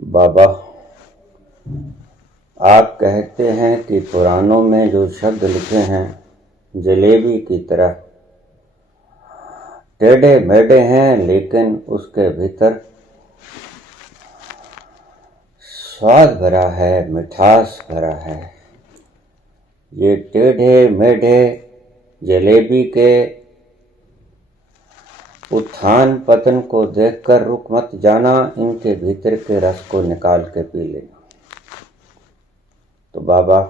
बाबा, आप कहते हैं कि पुराणों में जो शब्द लिखे हैं जलेबी की तरह टेढ़े मेढ़े हैं, लेकिन उसके भीतर स्वाद भरा है, मिठास भरा है। ये टेढ़े मेढ़े जलेबी के उत्थान पतन को देखकर रुक मत जाना, इनके भीतर के रस को निकाल के पी लेना। तो बाबा,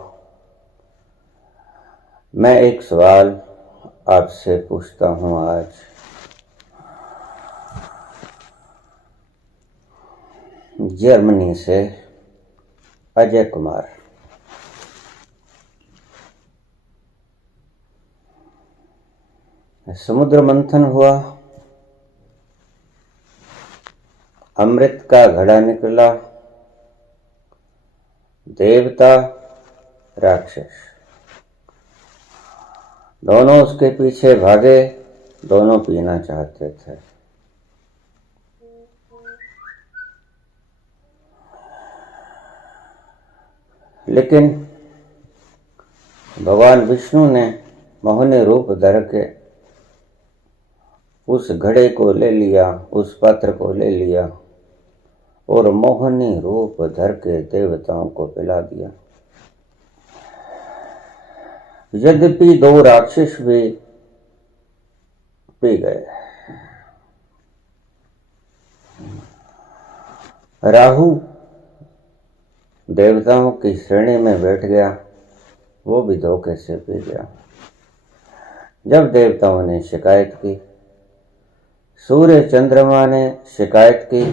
मैं एक सवाल आपसे पूछता हूं आज। जर्मनी से अजय कुमार। समुद्र मंथन हुआ, अमृत का घड़ा निकला, देवता राक्षस दोनों उसके पीछे भागे, दोनों पीना चाहते थे। लेकिन भगवान विष्णु ने मोहनी रूप धर के उस घड़े को ले लिया, उस पात्र को ले लिया और मोहनी रूप धर के देवताओं को पिला दिया। यद्यपि दो राक्षस भी पी गए। राहु देवताओं की श्रेणी में बैठ गया, वो भी धोखे से पी गया। जब देवताओं ने शिकायत की, सूर्य चंद्रमा ने शिकायत की,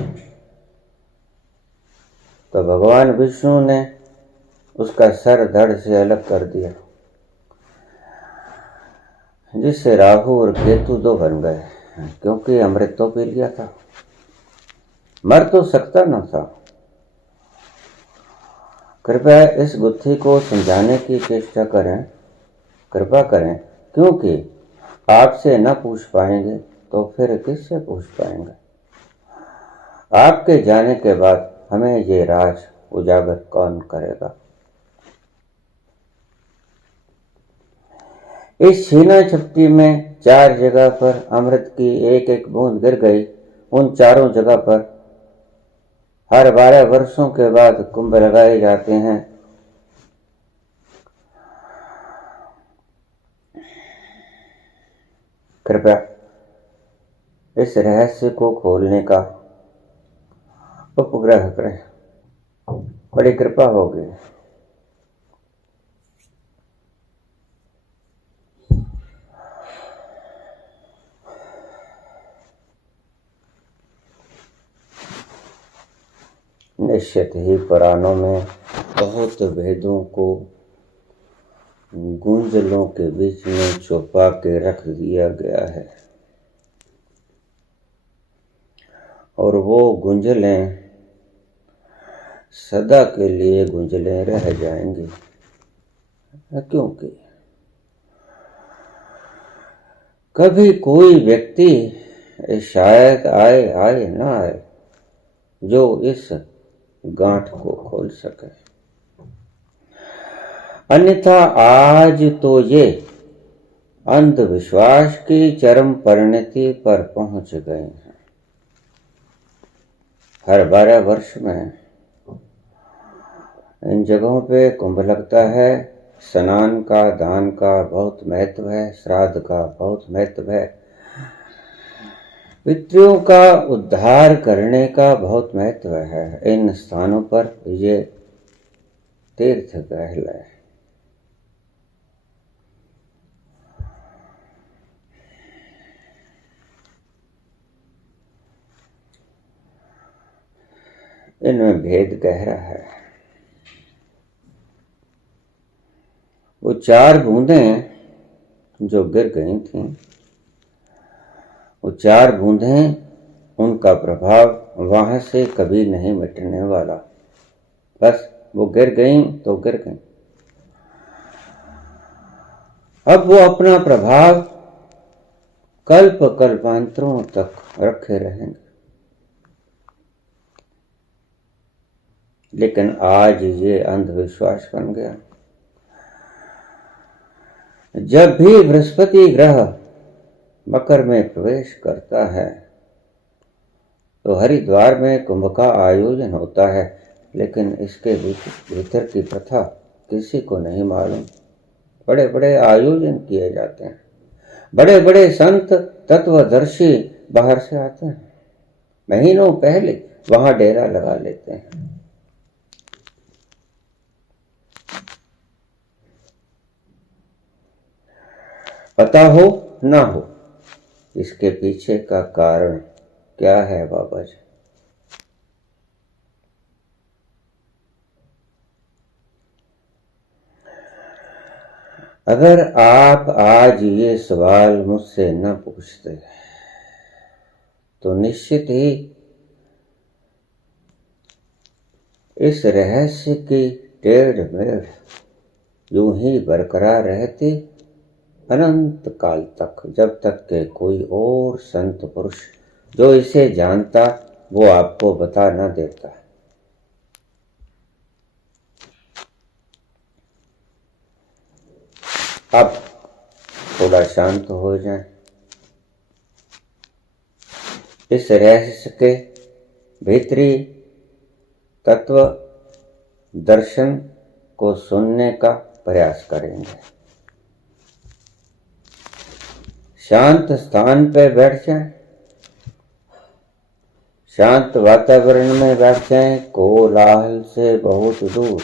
तो भगवान विष्णु ने उसका सर धड़ से अलग कर दिया, जिससे राहु और केतु दो बन गए, क्योंकि अमृत तो पी लिया था, मर तो सकता न था। कृपया इस गुत्थी को समझाने की चेष्टा करें, कृपा करें, क्योंकि आपसे न पूछ पाएंगे तो फिर किससे पूछ पाएंगे। आपके जाने के बाद हमें ये राज उजागर कौन करेगा। इस छीना झपटी में 4 जगह पर अमृत की एक एक बूंद गिर गई। उन चारों जगह पर हर 12 वर्षों के बाद कुंभ लगाए जाते हैं। कृपया इस रहस्य को खोलने का उपग्रह करें, बड़ी कृपा होगी। निश्चित ही पुराणों में बहुत भेदों को गुंजलों के बीच में छुपा के रख दिया गया है, और वो गुंजलें सदा के लिए गुंजलें रह जाएंगी, क्योंकि कभी कोई व्यक्ति शायद आए ना आए जो इस गांठ को खोल सके। अन्यथा आज तो ये अंधविश्वास की चरम परिणति पर पहुंच गए हैं। हर 12 वर्ष में इन जगहों पे कुंभ लगता है। स्नान का, दान का बहुत महत्व है, श्राद्ध का बहुत महत्व है, पितरों का उद्धार करने का बहुत महत्व है। इन स्थानों पर ये तीर्थ कहलाए। इनमें भेद गहरा है। वो 4 बूंदें जो गिर गई थीं, वो 4 बूंदें, उनका प्रभाव वहां से कभी नहीं मिटने वाला। बस वो गिर गईं तो गिर गईं। अब वो अपना प्रभाव कल्प कल्पांतरों तक रखे रहेंगे। लेकिन आज ये अंधविश्वास बन गया। जब भी बृहस्पति ग्रह मकर में प्रवेश करता है तो हरिद्वार में कुंभ का आयोजन होता है, लेकिन इसके भीतर की प्रथा किसी को नहीं मालूम। बड़े बड़े आयोजन किए जाते हैं, बड़े बड़े संत तत्वदर्शी बाहर से आते हैं, महीनों पहले वहां डेरा लगा लेते हैं। पता हो ना हो इसके पीछे का कारण क्या है बाबा जी? अगर आप आज ये सवाल मुझसे न पूछते तो निश्चित ही इस रहस्य की टेढ़ मेढ़ यूं ही बरकरार रहती अनंत काल तक, जब तक के कोई और संत पुरुष जो इसे जानता वो आपको बता न देता। अब थोड़ा शांत हो जाए, इस रहस्य के भीतरी तत्व दर्शन को सुनने का प्रयास करेंगे। शांत स्थान पर बैठ जाएं, शांत वातावरण में बैठ जाएं, कोलाहल से बहुत दूर,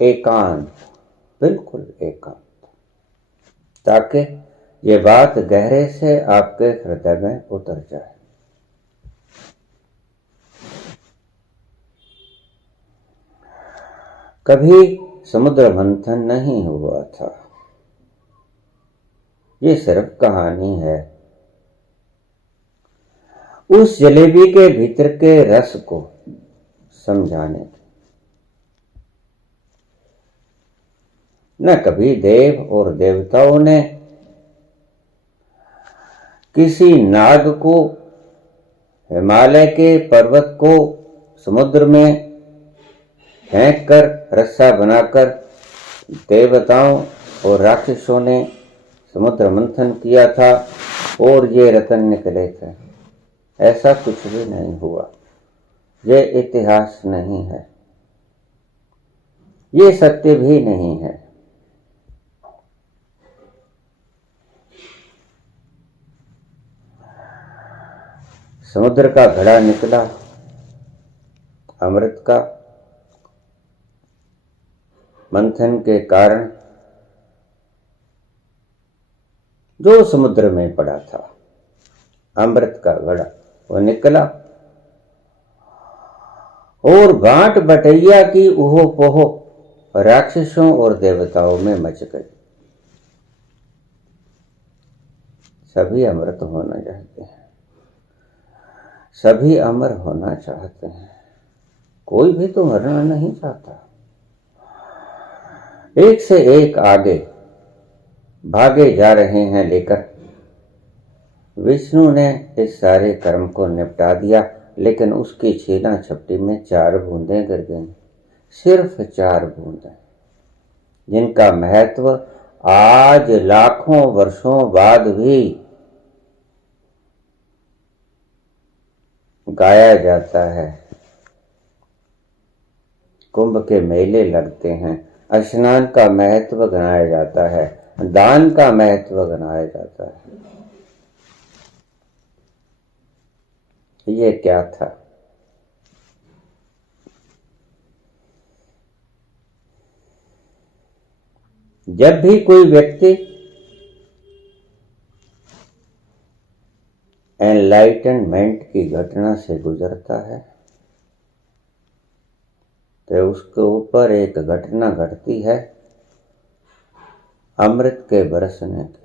एकांत, बिल्कुल एकांत, ताकि ये बात गहरे से आपके हृदय में उतर जाए। कभी समुद्र मंथन नहीं हुआ था, ये सिर्फ कहानी है। उस जलेबी के भीतर के रस को समझाने की। न कभी देव और देवताओं ने किसी नाग को, हिमालय के पर्वत को समुद्र में फेंक कर रस्सा बनाकर देवताओं और राक्षसों ने समुद्र मंथन किया था और ये रतन निकले थे। ऐसा कुछ भी नहीं हुआ। ये इतिहास नहीं है, ये सत्य भी नहीं है। समुद्र का घड़ा निकला अमृत का, मंथन के कारण जो समुद्र में पड़ा था अमृत का घड़ा, वो निकला और बांट बटैया की उहो पोहो राक्षसों और देवताओं में मच गई। सभी अमृत होना चाहते हैं, सभी अमर होना चाहते हैं, कोई भी तो मरना नहीं चाहता। एक से एक आगे भागे जा रहे हैं लेकर। विष्णु ने इस सारे कर्म को निपटा दिया, लेकिन उसकी छीना छपटी में 4 बूंदें गिर गईं, सिर्फ 4 बूंदें, जिनका महत्व आज लाखों वर्षों बाद भी गाया जाता है। कुंभ के मेले लगते हैं, स्नान का महत्व गिनाया जाता है, दान का महत्व गिनाया जाता है। ये क्या था? जब भी कोई व्यक्ति एनलाइटनमेंट की घटना से गुजरता है तो उसके ऊपर एक घटना घटती है अमृत के बरसने की।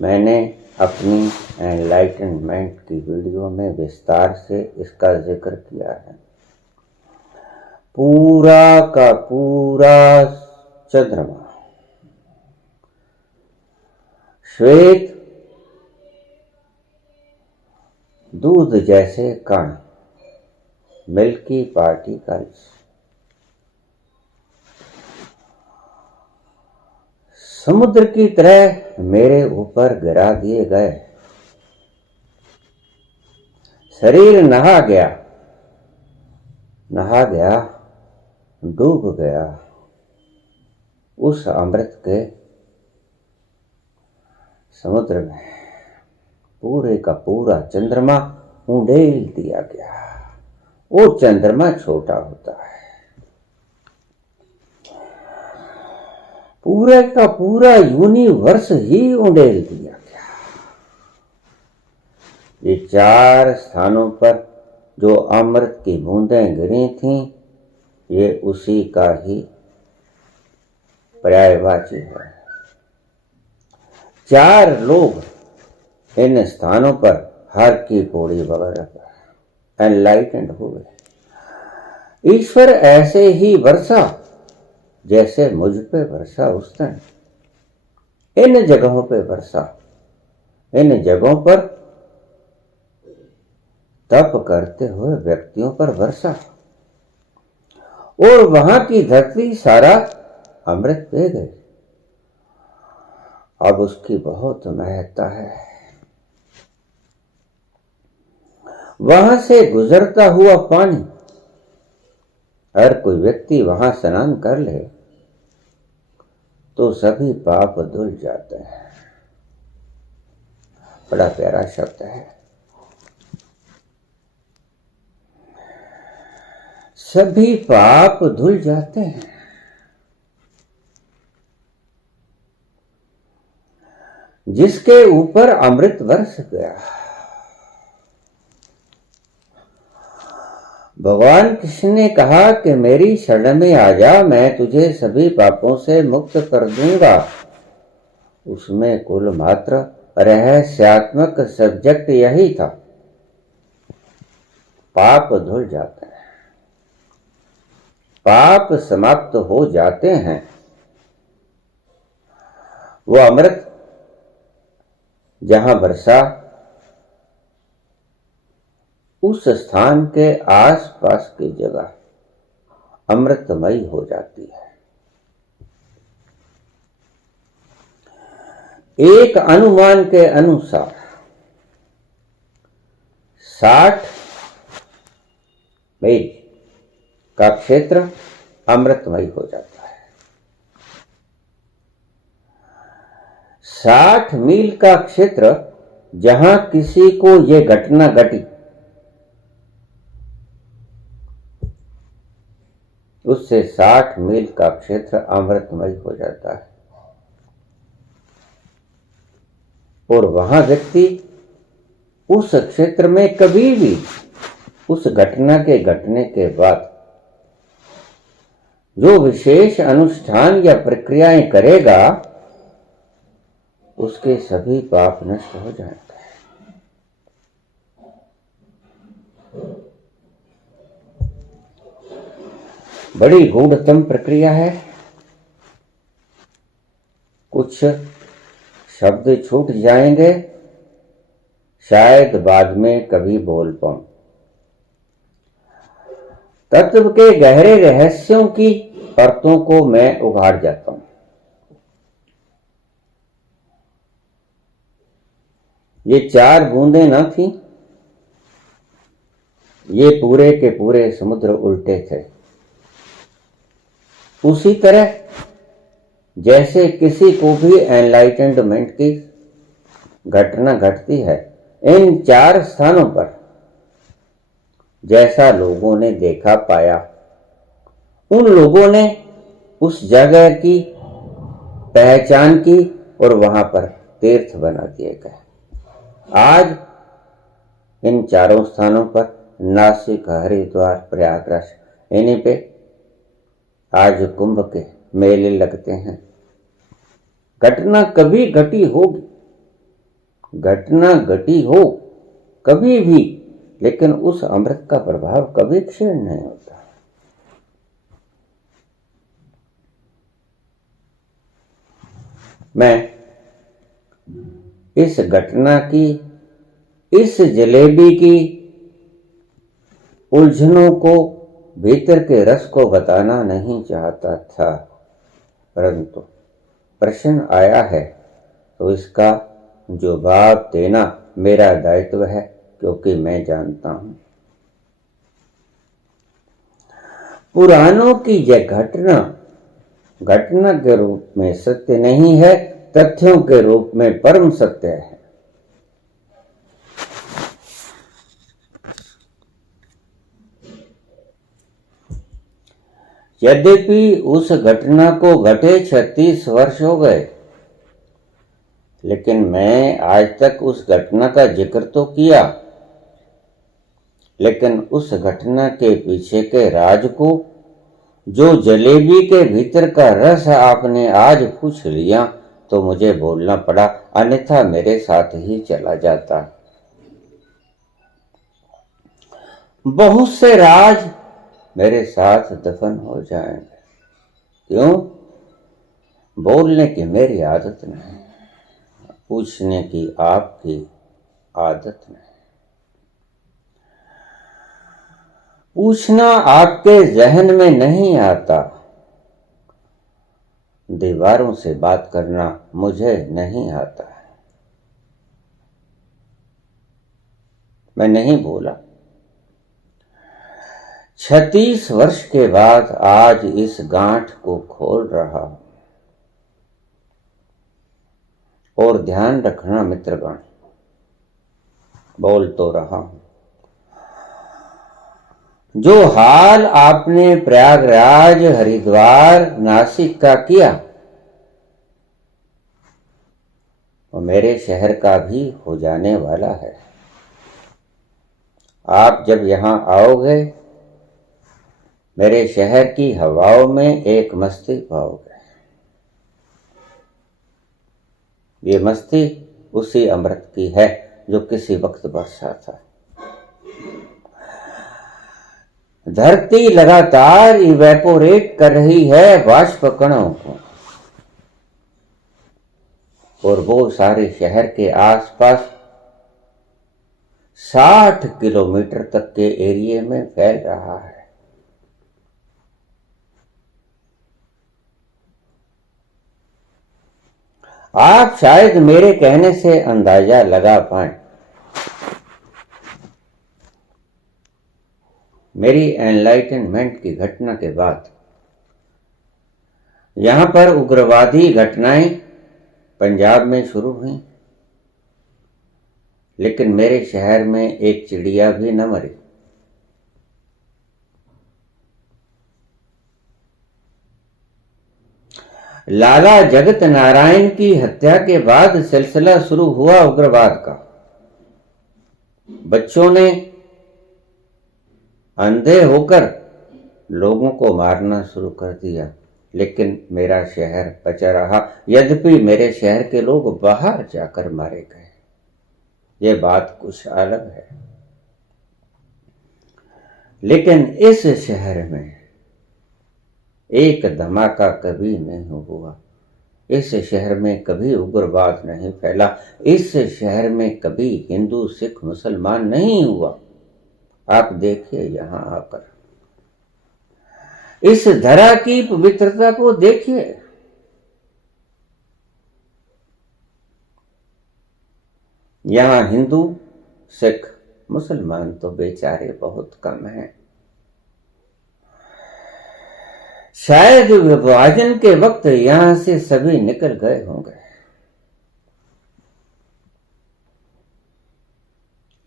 मैंने अपनी एनलाइटनमेंट की वीडियो में विस्तार से इसका जिक्र किया है। पूरा का पूरा चंद्रमा श्वेत दूध जैसे कण, मिल्की पार्टिकल्स समुद्र की तरह मेरे ऊपर गिरा दिए गए। शरीर नहा गया, डूब गया उस अमृत के समुद्र में। पूरे का पूरा चंद्रमा उंडेल दिया गया। वो चंद्रमा छोटा होता है, पूरा का पूरा यूनिवर्स ही उंडेल दिया गया। ये 4 स्थानों पर जो अमृत की बूंदें गिरी थीं, ये उसी का ही पर्यायवाची है। 4 लोग इन स्थानों पर हर की पौड़ी वगैरह पर एनलाइटेंड हुए। ईश्वर ऐसे ही वर्षा जैसे मुझ पे वर्षा उस दिन, इन जगहों पे वर्षा, इन जगहों पर तप करते हुए व्यक्तियों पर वर्षा, और वहां की धरती सारा अमृत दे गई। अब उसकी बहुत महत्ता है। वहां से गुजरता हुआ पानी, हर कोई व्यक्ति वहां स्नान कर ले तो सभी पाप धुल जाते हैं। बड़ा प्यारा शब्द है, सभी पाप धुल जाते हैं। जिसके ऊपर अमृत बरस गया। भगवान कृष्ण ने कहा कि मेरी शरण में आ जा, मैं तुझे सभी पापों से मुक्त कर दूंगा। उसमें कुल मात्र रहस्यात्मक सब्जेक्ट यही था, पाप धुल जाते हैं, पाप समाप्त हो जाते हैं। वो अमृत जहां बरसा, उस स्थान के आसपास की जगह अमृतमयी हो जाती है। एक अनुमान के अनुसार 60 मील का क्षेत्र अमृतमयी हो जाता है। 60 मील का क्षेत्र जहां किसी को ये घटना घटी, उससे 60 मील का क्षेत्र अमृतमय हो जाता है। और वहां व्यक्ति उस क्षेत्र में कभी भी उस घटना के घटने के बाद जो विशेष अनुष्ठान या प्रक्रियाएं करेगा, उसके सभी पाप नष्ट हो जाएंगे। बड़ी गूढ़तम प्रक्रिया है। कुछ शब्द छूट जाएंगे, शायद बाद में कभी बोल पाऊं। तत्व के गहरे रहस्यों की परतों को मैं उघाड़ जाता हूं। ये 4 बूंदें न थी, ये पूरे के पूरे समुद्र उल्टे थे। उसी तरह जैसे किसी को भी एनलाइटेंडमेंट की घटना घटती है, इन 4 स्थानों पर जैसा लोगों ने देखा पाया, उन लोगों ने उस जगह की पहचान की और वहां पर तीर्थ बना दिए गए। आज इन 4 स्थानों पर, नासिक, हरिद्वार, प्रयागराज, इन्हीं पे आज कुंभ के मेले लगते हैं। घटना कभी घटी होगी, घटना घटी हो कभी भी, लेकिन उस अमृत का प्रभाव कभी क्षीण नहीं होता। मैं इस घटना की इस जलेबी की उलझनों को, भीतर के रस को बताना नहीं चाहता था, परंतु प्रश्न आया है तो इसका जवाब देना मेरा दायित्व है, क्योंकि मैं जानता हूं पुराणों की यह घटना घटना के रूप में सत्य नहीं है, तथ्यों के रूप में परम सत्य है। यद्यपि उस घटना को घटे 36 वर्ष हो गए, लेकिन मैं आज तक उस घटना का जिक्र तो किया, लेकिन उस घटना के पीछे के राज को, जो जलेबी के भीतर का रस आपने आज पूछ लिया, तो मुझे बोलना पड़ा, अन्यथा मेरे साथ ही चला जाता। बहुत से राज मेरे साथ दफन हो जाएंगे। क्यों? बोलने की मेरी आदत नहीं, पूछने की आपकी आदत नहीं। पूछना आपके जहन में नहीं आता, दीवारों से बात करना मुझे नहीं आता। मैं नहीं बोला। 36 वर्ष के बाद आज इस गांठ को खोल रहा हूं। और ध्यान रखना मित्रगण, बोल तो रहा हूं। जो हाल आपने प्रयागराज, हरिद्वार, नासिक का किया, वो मेरे शहर का भी हो जाने वाला है। आप जब यहां आओगे, मेरे शहर की हवाओं में एक मस्ती पाओगे। ये मस्ती उसी अमृत की है जो किसी वक्त बरसा था। धरती लगातार इवेपोरेट कर रही है बाष्प कणों को, और वो सारे शहर के आसपास 60 किलोमीटर तक के एरिया में फैल रहा है। आप शायद मेरे कहने से अंदाजा लगा पाएं। मेरी एनलाइटनमेंट की घटना के बाद यहां पर उग्रवादी घटनाएं पंजाब में शुरू हुई, लेकिन मेरे शहर में एक चिड़िया भी न मरी। लाला जगत नारायण की हत्या के बाद सिलसिला शुरू हुआ उग्रवाद का। बच्चों ने अंधे होकर लोगों को मारना शुरू कर दिया, लेकिन मेरा शहर बचा रहा। यद्यपि मेरे शहर के लोग बाहर जाकर मारे गए, ये बात कुछ अलग है। लेकिन इस शहर में एक धमाका कभी नहीं हुआ। इस शहर में कभी उग्रवाद नहीं फैला। इस शहर में कभी हिंदू, सिख, मुसलमान नहीं हुआ। आप देखिए यहां आकर, इस धरा की पवित्रता को देखिए। यहां हिंदू, सिख, मुसलमान तो बेचारे बहुत कम हैं। शायद विभाजन के वक्त यहां से सभी निकल गए होंगे,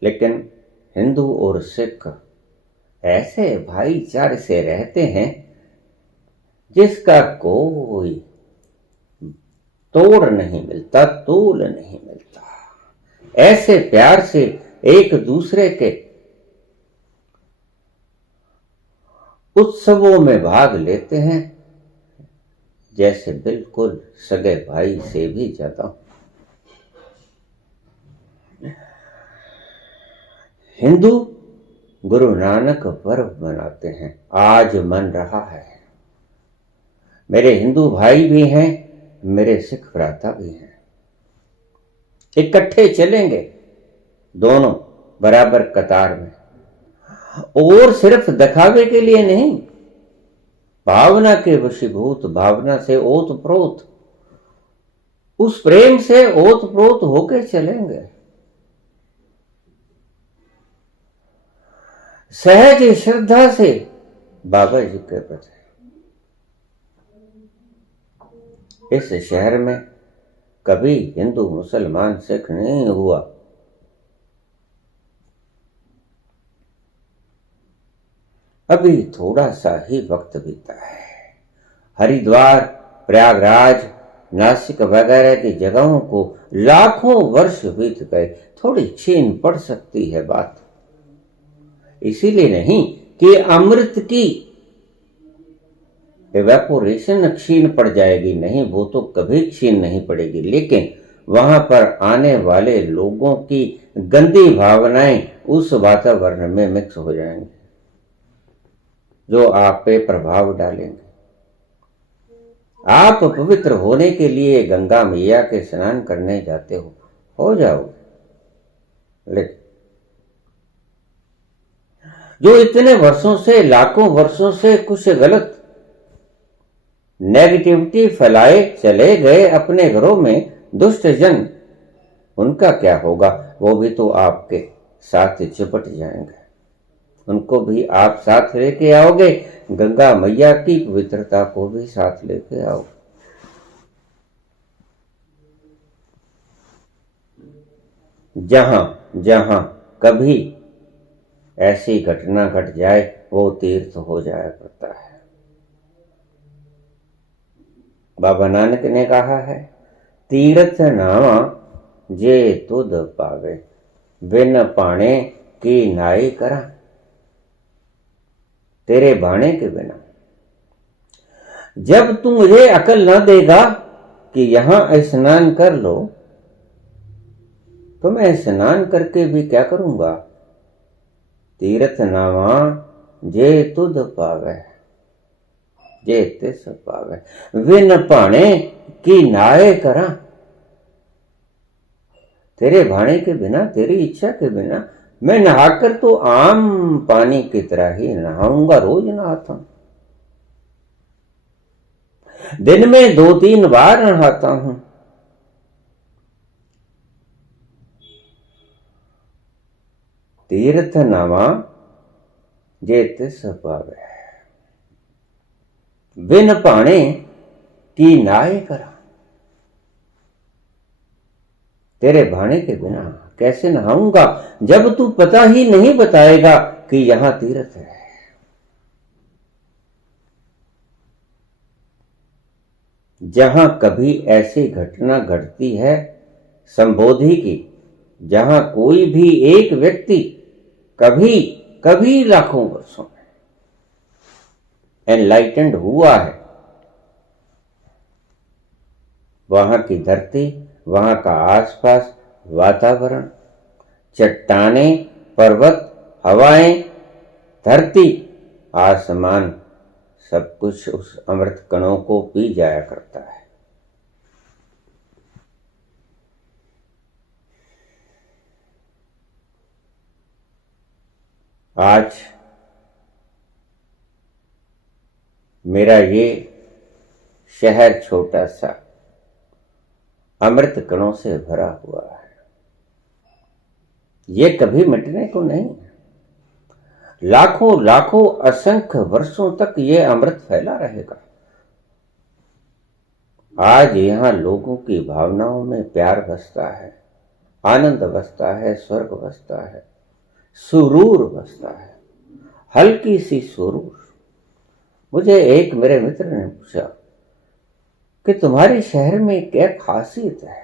लेकिन हिंदू और सिख ऐसे भाईचारे से रहते हैं जिसका कोई तोड़ नहीं मिलता, तोल नहीं मिलता। ऐसे प्यार से एक दूसरे के उत्सवों में भाग लेते हैं जैसे बिल्कुल सगे भाई से भी ज्यादा। हिंदू गुरु नानक पर्व मनाते हैं, आज मन रहा है। मेरे हिंदू भाई भी हैं, मेरे सिख भ्राता भी हैं। इकट्ठे चलेंगे, दोनों बराबर कतार में, और सिर्फ दिखावे के लिए नहीं, भावना के वशीभूत, भावना से ओतप्रोत, उस प्रेम से ओतप्रोत होके चलेंगे। सहज श्रद्धा से बाबा जी के प्रति। इस शहर में कभी हिंदू मुसलमान सिख नहीं हुआ। अभी थोड़ा सा ही वक्त बीता है। हरिद्वार, प्रयागराज, नासिक वगैरह की जगहों को लाखों वर्ष बीत गए। थोड़ी छीन पड़ सकती है बात, इसीलिए नहीं कि अमृत की इवेपोरेशन क्षीण पड़ जाएगी, नहीं, वो तो कभी क्षीण नहीं पड़ेगी, लेकिन वहां पर आने वाले लोगों की गंदी भावनाएं उस वातावरण में मिक्स हो जाएंगी, जो आप पे प्रभाव डालेंगे। आप पवित्र होने के लिए गंगा मैया के स्नान करने जाते हो जाओगे, लेकिन जो इतने वर्षों से, लाखों वर्षों से कुछ गलत नेगेटिविटी फैलाए चले गए अपने घरों में दुष्ट जन, उनका क्या होगा? वो भी तो आपके साथ चिपट जाएंगे, उनको भी आप साथ लेके आओगे, गंगा मैया की पवित्रता को भी साथ लेके आओगे। जहां जहां कभी ऐसी घटना घट जाए वो तीर्थ हो जाया करता है। बाबा नानक ने कहा है, तीर्थ नावा जे तुद पावे, बिन पाणे की नाई करा। तेरे भाने के बिना, जब तू मुझे अकल ना देगा कि यहां स्नान कर लो, तो मैं स्नान करके भी क्या करूंगा? तीर्थ नावा जे तुद पावे, जे तिस पावे, विन पाणे की नाय करा। तेरे भाने के बिना, तेरी इच्छा के बिना मैं नहाकर तो आम पानी की तरह ही नहाऊंगा, रोज नहाता हूं, दिन में 2-3 बार नहाता हूं। तीर्थ नावा जे तिस पावे, बिन पाणे की नाय करा। तेरे भाने के बिना कैसे नहाऊंगा, जब तू पता ही नहीं बताएगा कि यहां तीर्थ है। जहां कभी ऐसी घटना घटती है संबोधि की, जहां कोई भी एक व्यक्ति कभी कभी लाखों वर्षों में एनलाइटेंड हुआ है, वहां की धरती, वहां का आसपास वातावरण, चट्टानें, पर्वत, हवाएं, धरती, आसमान, सब कुछ उस अमृत कणों को पी जाया करता है। आज मेरा ये शहर छोटा सा अमृत कणों से भरा हुआ है, ये कभी मिटने को नहीं। लाखों लाखों असंख्य वर्षों तक ये अमृत फैला रहेगा। आज यहां लोगों की भावनाओं में प्यार बसता है, आनंद बसता है, स्वर्ग बसता है, सुरूर बसता है, हल्की सी सुरूर। मुझे एक मेरे मित्र ने पूछा कि तुम्हारे शहर में क्या खासियत है?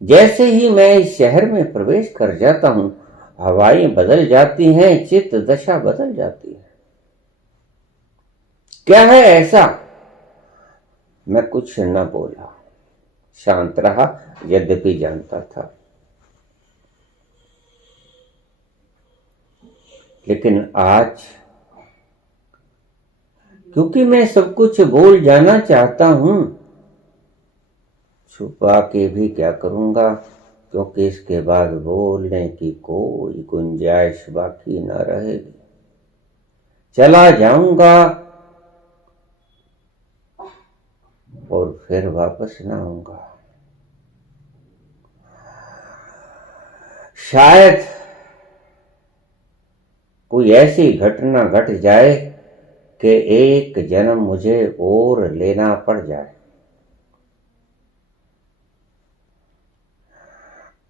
जैसे ही मैं इस शहर में प्रवेश कर जाता हूं, हवाएं बदल जाती हैं, चित्त दशा बदल जाती है। क्या है ऐसा? मैं कुछ न बोला, शांत रहा, यद्यपि जानता था। लेकिन आज क्योंकि मैं सब कुछ बोल जाना चाहता हूं, छुपा के भी क्या करूंगा, क्योंकि इसके बाद बोलने की कोई गुंजाइश बाकी न रहेगी। चला जाऊंगा और फिर वापस न आऊंगा। शायद कोई ऐसी घटना घट जाए कि एक जन्म मुझे और लेना पड़ जाए।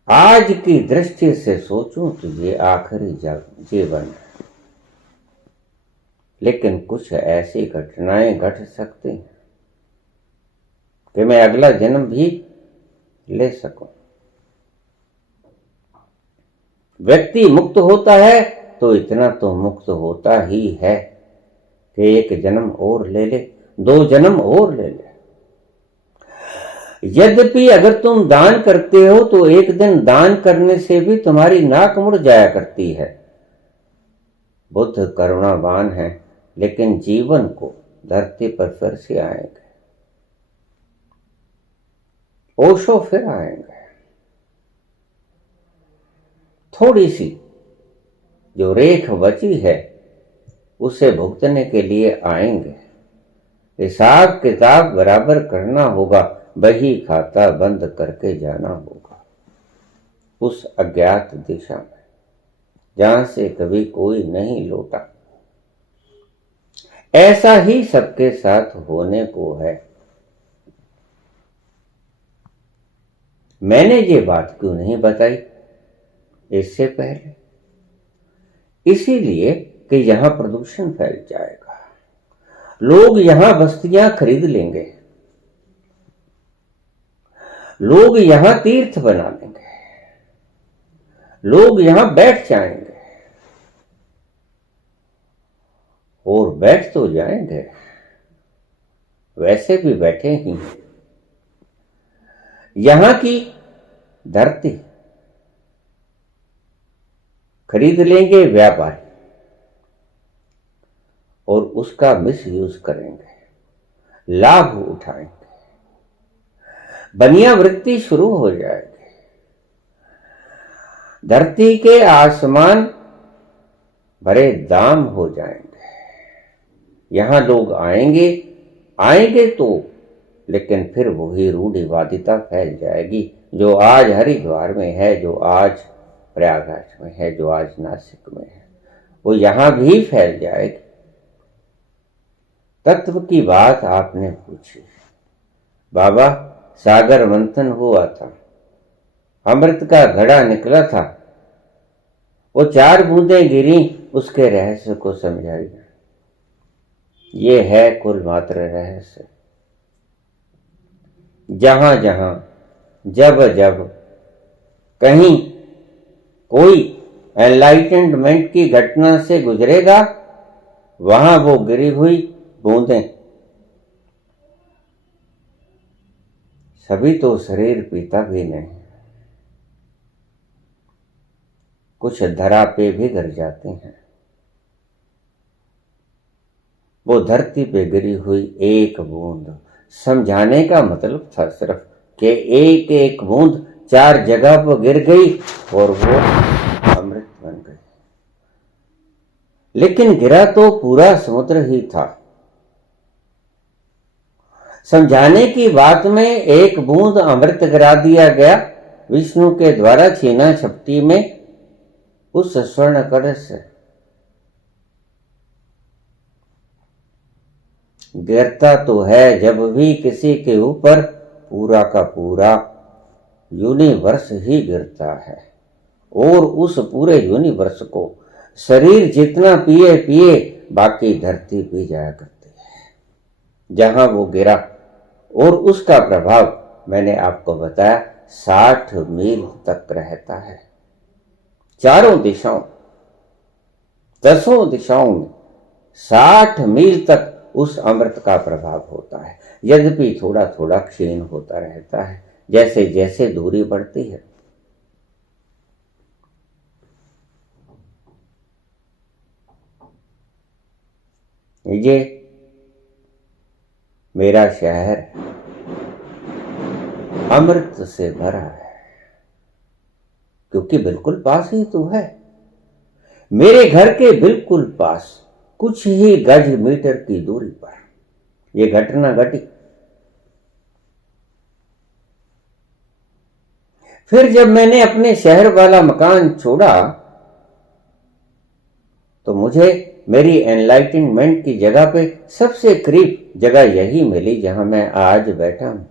आज की दृष्टि से सोचूं तो ये आखिरी जीवन है, लेकिन कुछ ऐसी घटनाएं घट सकती हैं कि मैं अगला जन्म भी ले सकूं। व्यक्ति मुक्त होता है तो इतना तो मुक्त होता ही है कि एक जन्म और ले ले, 2 जन्म और ले ले। यद्यपि अगर तुम दान करते हो तो एक दिन दान करने से भी तुम्हारी नाक मुड़ जाया करती है। बुद्ध करुणावान है, लेकिन जीवन को धरती पर फिर से आएंगे, ओशो फिर आएंगे। थोड़ी सी जो रेख बची है उसे भुगतने के लिए आएंगे। हिसाब किताब बराबर करना होगा, बही खाता बंद करके जाना होगा उस अज्ञात दिशा में जहां से कभी कोई नहीं लौटा। ऐसा ही सबके साथ होने को है। मैंने ये बात क्यों नहीं बताई इससे पहले? इसीलिए कि यहां प्रदूषण फैल जाएगा, लोग यहां बस्तियां खरीद लेंगे, लोग यहां तीर्थ बना लेंगे, लोग यहां बैठ जाएंगे और बैठ तो जाएंगे, वैसे भी बैठे ही। यहां की धरती खरीद लेंगे व्यापारी और उसका मिसयूज करेंगे, लाभ उठाएंगे, बनियावृत्ति शुरू हो जाएगी। धरती के आसमान भरे दाम हो जाएंगे। यहां लोग आएंगे तो, लेकिन फिर वही रूढ़िवादिता फैल जाएगी जो आज हरिद्वार में है, जो आज प्रयागराज में है, जो आज नासिक में है, वो यहां भी फैल जाएगी। तत्व की बात आपने पूछी। बाबा, सागर मंथन हुआ था, अमृत का घड़ा निकला था, वो 4 बूंदें गिरी, उसके रहस्य को समझाइए। ये है कुल मात्र रहस्य। जहां जहां जब जब कहीं कोई एनलाइटमेंट की घटना से गुजरेगा, वहां वो गिरी हुई बूंदें सभी तो शरीर पीता भी नहीं, कुछ धरा पे भी गिर जाते हैं। वो धरती पे गिरी हुई एक बूंद, समझाने का मतलब था सिर्फ कि एक एक बूंद 4 जगह पर गिर गई और वो अमृत बन गई। लेकिन गिरा तो पूरा समुद्र ही था। समझाने की बात में एक बूंद अमृत गिरा दिया गया विष्णु के द्वारा छीना झपटी में उस स्वर्ण कलश से। गिरता तो है जब भी किसी के ऊपर पूरा का पूरा यूनिवर्स ही गिरता है, और उस पूरे यूनिवर्स को शरीर जितना पिए पिए बाकी धरती पी जाया करती है। जहां वो गिरा और उसका प्रभाव मैंने आपको बताया 60 मील तक रहता है, चारों दिशाओं, 10 दिशाओं में 60 मील तक उस अमृत का प्रभाव होता है। यद्यपि थोड़ा थोड़ा क्षीण होता रहता है जैसे जैसे दूरी बढ़ती है। ये मेरा शहर अमृत से भरा है। क्योंकि बिल्कुल पास ही तो है, मेरे घर के बिल्कुल पास, कुछ ही गज मीटर की दूरी पर यह घटना घटी। फिर जब मैंने अपने शहर वाला मकान छोड़ा तो मुझे मेरी एनलाइटनमेंट की जगह पे सबसे करीब जगह यही मिली जहां मैं आज बैठा हूं।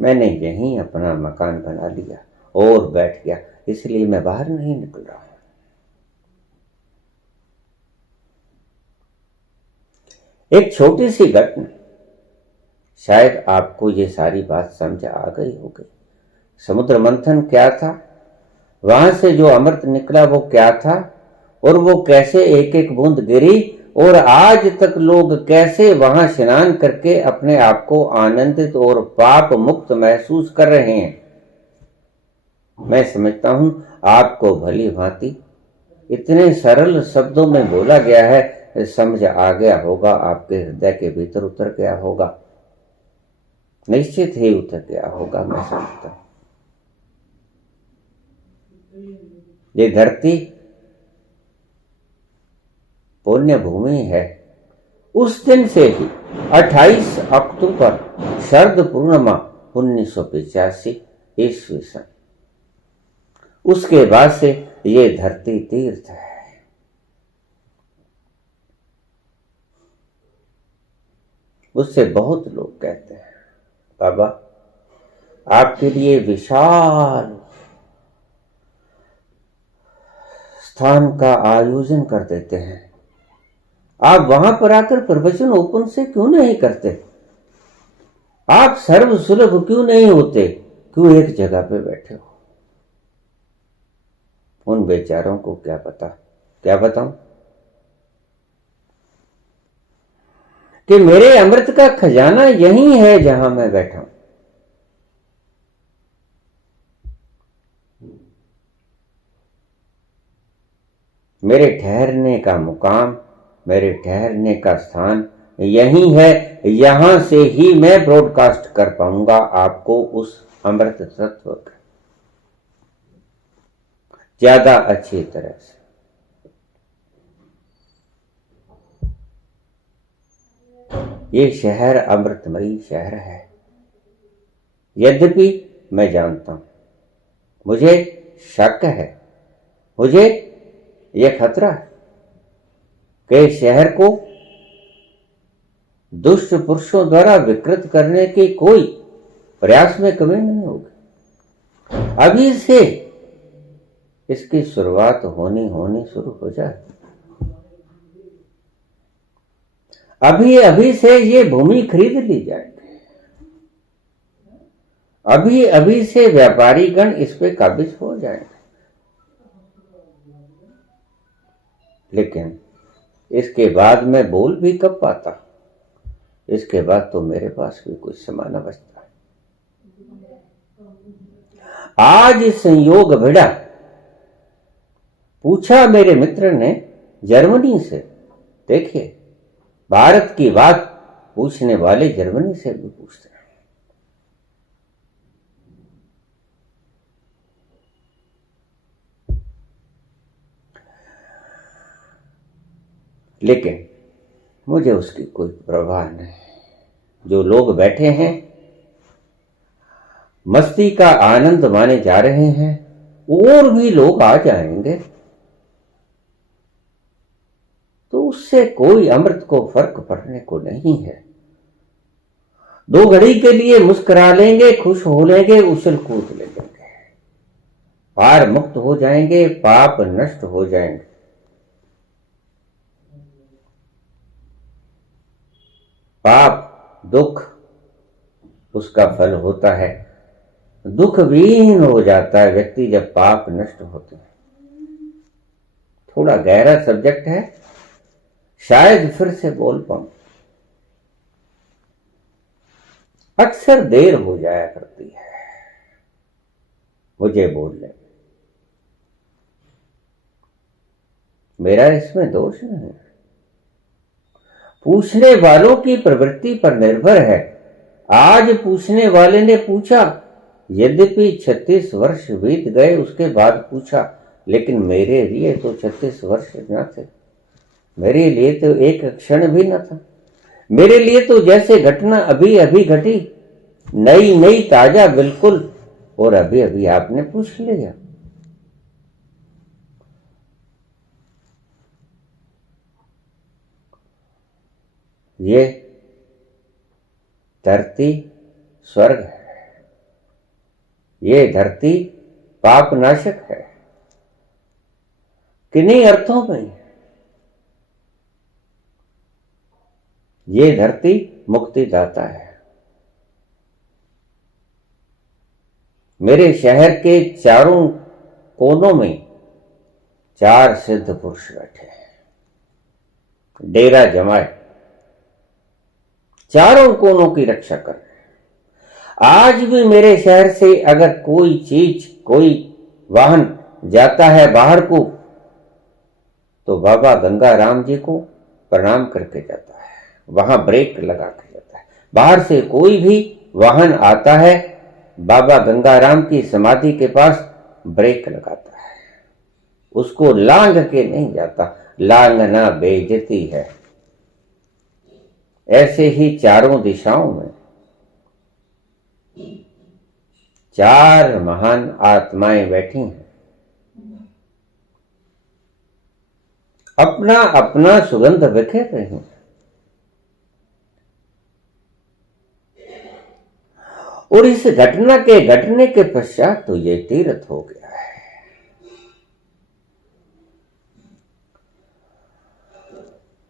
मैंने यहीं अपना मकान बना लिया और बैठ गया, इसलिए मैं बाहर नहीं निकल रहा हूं। एक छोटी सी घटना, शायद आपको ये सारी बात समझ आ गई होगी। समुद्र मंथन क्या था, वहां से जो अमृत निकला वो क्या था, और वो कैसे एक एक बूंद गिरी, और आज तक लोग कैसे वहां स्नान करके अपने आप को आनंदित और पाप मुक्त महसूस कर रहे हैं। मैं समझता हूं आपको भली भांति इतने सरल शब्दों में बोला गया है, समझ आ गया होगा, आपके हृदय के भीतर उतर गया होगा, निश्चित ही उतर गया होगा। मैं समझता हूं ये धरती पुण्य भूमि है। उस दिन से ही 28 अक्टूबर शरद पूर्णिमा 1985 ईस्वी सन, उसके बाद से ये धरती तीर्थ है। उससे बहुत लोग कहते हैं, बाबा आपके लिए विशाल स्थान का आयोजन कर देते हैं, आप वहां पर आकर प्रवचन ओपन से क्यों नहीं करते, आप सर्व सुलभ क्यों नहीं होते, क्यों एक जगह पे बैठे हो। उन बेचारों को क्या पता, क्या बताऊं कि मेरे अमृत का खजाना यही है जहां मैं बैठा हूं। मेरे ठहरने का मुकाम, मेरे ठहरने का स्थान यही है, यहां से ही मैं ब्रॉडकास्ट कर पाऊंगा आपको उस अमृत तत्व का ज्यादा अच्छी तरह से। ये शहर अमृतमयी शहर है। यद्यपि मैं जानता हूं, मुझे शक है, मुझे यह खतरा है कि शहर को दुष्ट पुरुषों द्वारा विकृत करने की कोई प्रयास में कमी नहीं होगी। अभी से इसकी शुरुआत होनी शुरू हो जाए। अभी अभी से ये भूमि खरीद ली जाएगी, अभी अभी से व्यापारी गण इस पे काबिज हो जाएंगे। लेकिन इसके बाद मैं बोल भी कब पाता, इसके बाद तो मेरे पास भी कुछ समय न बचता। आज संयोग भिड़ा, पूछा मेरे मित्र ने जर्मनी से। देखिए, भारत की बात पूछने वाले जर्मनी से भी पूछते हैं। लेकिन मुझे उसकी कोई परवाह नहीं। जो लोग बैठे हैं, मस्ती का आनंद माने जा रहे हैं, और भी लोग आ जाएंगे तो उससे कोई अमृत को फर्क पड़ने को नहीं है। 2 घड़ी के लिए मुस्कुरा लेंगे, खुश हो लेंगे, उछल कूद लेंगे, पार मुक्त हो जाएंगे, पाप नष्ट हो जाएंगे। पाप दुख उसका फल होता है, दुख विहीन हो जाता है व्यक्ति जब पाप नष्ट होते हैं। थोड़ा गहरा सब्जेक्ट है, शायद फिर से बोल पाऊं, अक्सर देर हो जाया करती है मुझे बोलने में। मेरा इसमें दोष नहीं है, पूछने वालों की प्रवृत्ति पर निर्भर है आज पूछने वाले ने पूछा, यद्यपि 36 वर्ष बीत गए, उसके बाद पूछा, लेकिन मेरे लिए तो 36 वर्ष न थे, मेरे लिए तो एक क्षण भी न था। मेरे लिए तो जैसे घटना अभी अभी घटी, नई नई ताजा बिल्कुल, और अभी अभी आपने पूछ लिया। ये धरती स्वर्ग है, ये धरती पाप नाशक है, किन्हीं अर्थों में ये धरती मुक्ति दाता है। मेरे शहर के चारों कोनों में 4 सिद्ध पुरुष बैठे हैं, डेरा जमाए, चारों कोनों की रक्षा कर रहे हैं। आज भी मेरे शहर से अगर कोई चीज, कोई वाहन जाता है बाहर को, तो बाबा गंगाराम जी को प्रणाम करके जाता है, वहां ब्रेक लगा के जाता है। बाहर से कोई भी वाहन आता है, बाबा गंगाराम की समाधि के पास ब्रेक लगाता है, उसको लांघ के नहीं जाता, लांघना बेइज्जती है। ऐसे ही चारों दिशाओं में 4 महान आत्माएं बैठी हैं, अपना अपना सुगंध बिखेर रही हैं। और इस घटना के घटने के पश्चात तो ये तीर्थ हो गया है।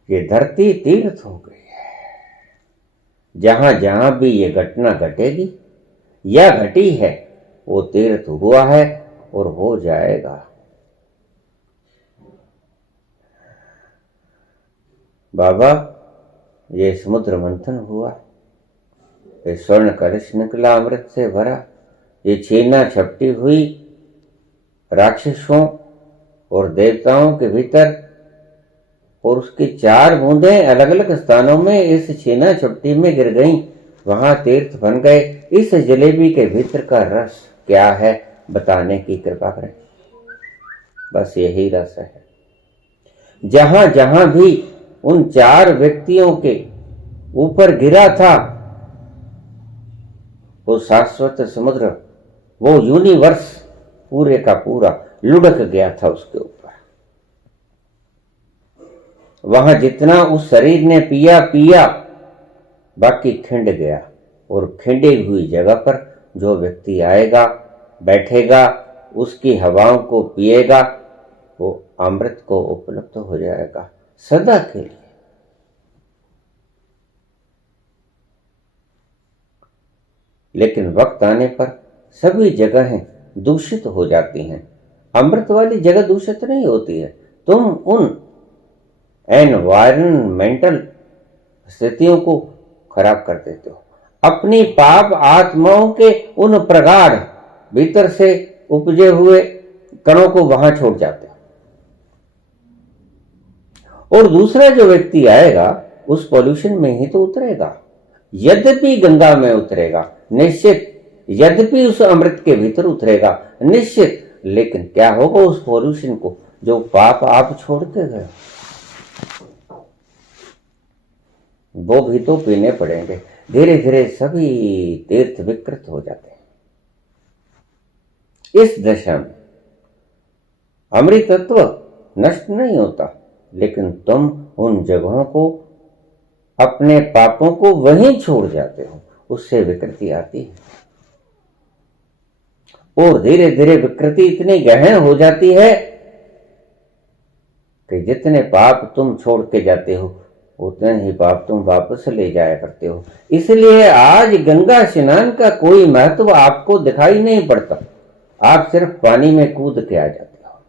ये धरती तीर्थ हो गई है। जहां जहां भी ये घटना घटेगी या घटी है, वो तीर्थ हुआ है और हो जाएगा। बाबा, ये समुद्र मंथन हुआ, ये स्वर्ण कलश निकला अमृत से भरा, ये छीना छपटी हुई राक्षसों और देवताओं के भीतर, और उसकी 4 बूंदें अलग अलग स्थानों में इस छीना छपटी में गिर गईं, वहां तीर्थ बन गए। इस जलेबी के भीतर का रस क्या है, बताने की कृपा करें। बस यही रस है। जहां जहां भी उन 4 व्यक्तियों के ऊपर गिरा था, वो शाश्वत समुद्र, वो यूनिवर्स पूरे का पूरा लुढ़क गया था उसके ऊपर। वहां जितना उस शरीर ने पिया, बाकी खिंड गया, और खिंडी हुई जगह पर जो व्यक्ति आएगा, बैठेगा, उसकी हवाओं को पिएगा, वो अमृत को उपलब्ध हो जाएगा सदा के लिए। लेकिन वक्त आने पर सभी जगहें दूषित हो जाती हैं। अमृत वाली जगह दूषित नहीं होती है। तुम उन एनवायरमेंटल स्थितियों को खराब कर देते हो। अपनी पाप आत्माओं के उन प्रगाढ़ भीतर से उपजे हुए कणों को वहां छोड़ जाते हो, और दूसरा जो व्यक्ति आएगा उस पॉल्यूशन में ही तो उतरेगा। यद्यपि गंगा में उतरेगा निश्चित, यद्यपि उस अमृत के भीतर उतरेगा निश्चित, लेकिन क्या होगा उस पॉल्यूशन को जो पाप आप छोड़ के गए, वो भी तो पीने पड़ेंगे। धीरे धीरे सभी तीर्थ विकृत हो जाते हैं। इस दशा में अमृतत्व नष्ट नहीं होता, लेकिन तुम उन जगहों को, अपने पापों को वहीं छोड़ जाते हो, उससे विकृति आती है। और धीरे धीरे विकृति इतनी गहन हो जाती है कि जितने पाप तुम छोड़ के जाते हो, उतने ही पाप तुम वापस ले जाया करते हो। इसलिए आज गंगा स्नान का कोई महत्व आपको दिखाई नहीं पड़ता। आप सिर्फ पानी में कूद के आ जाते हो।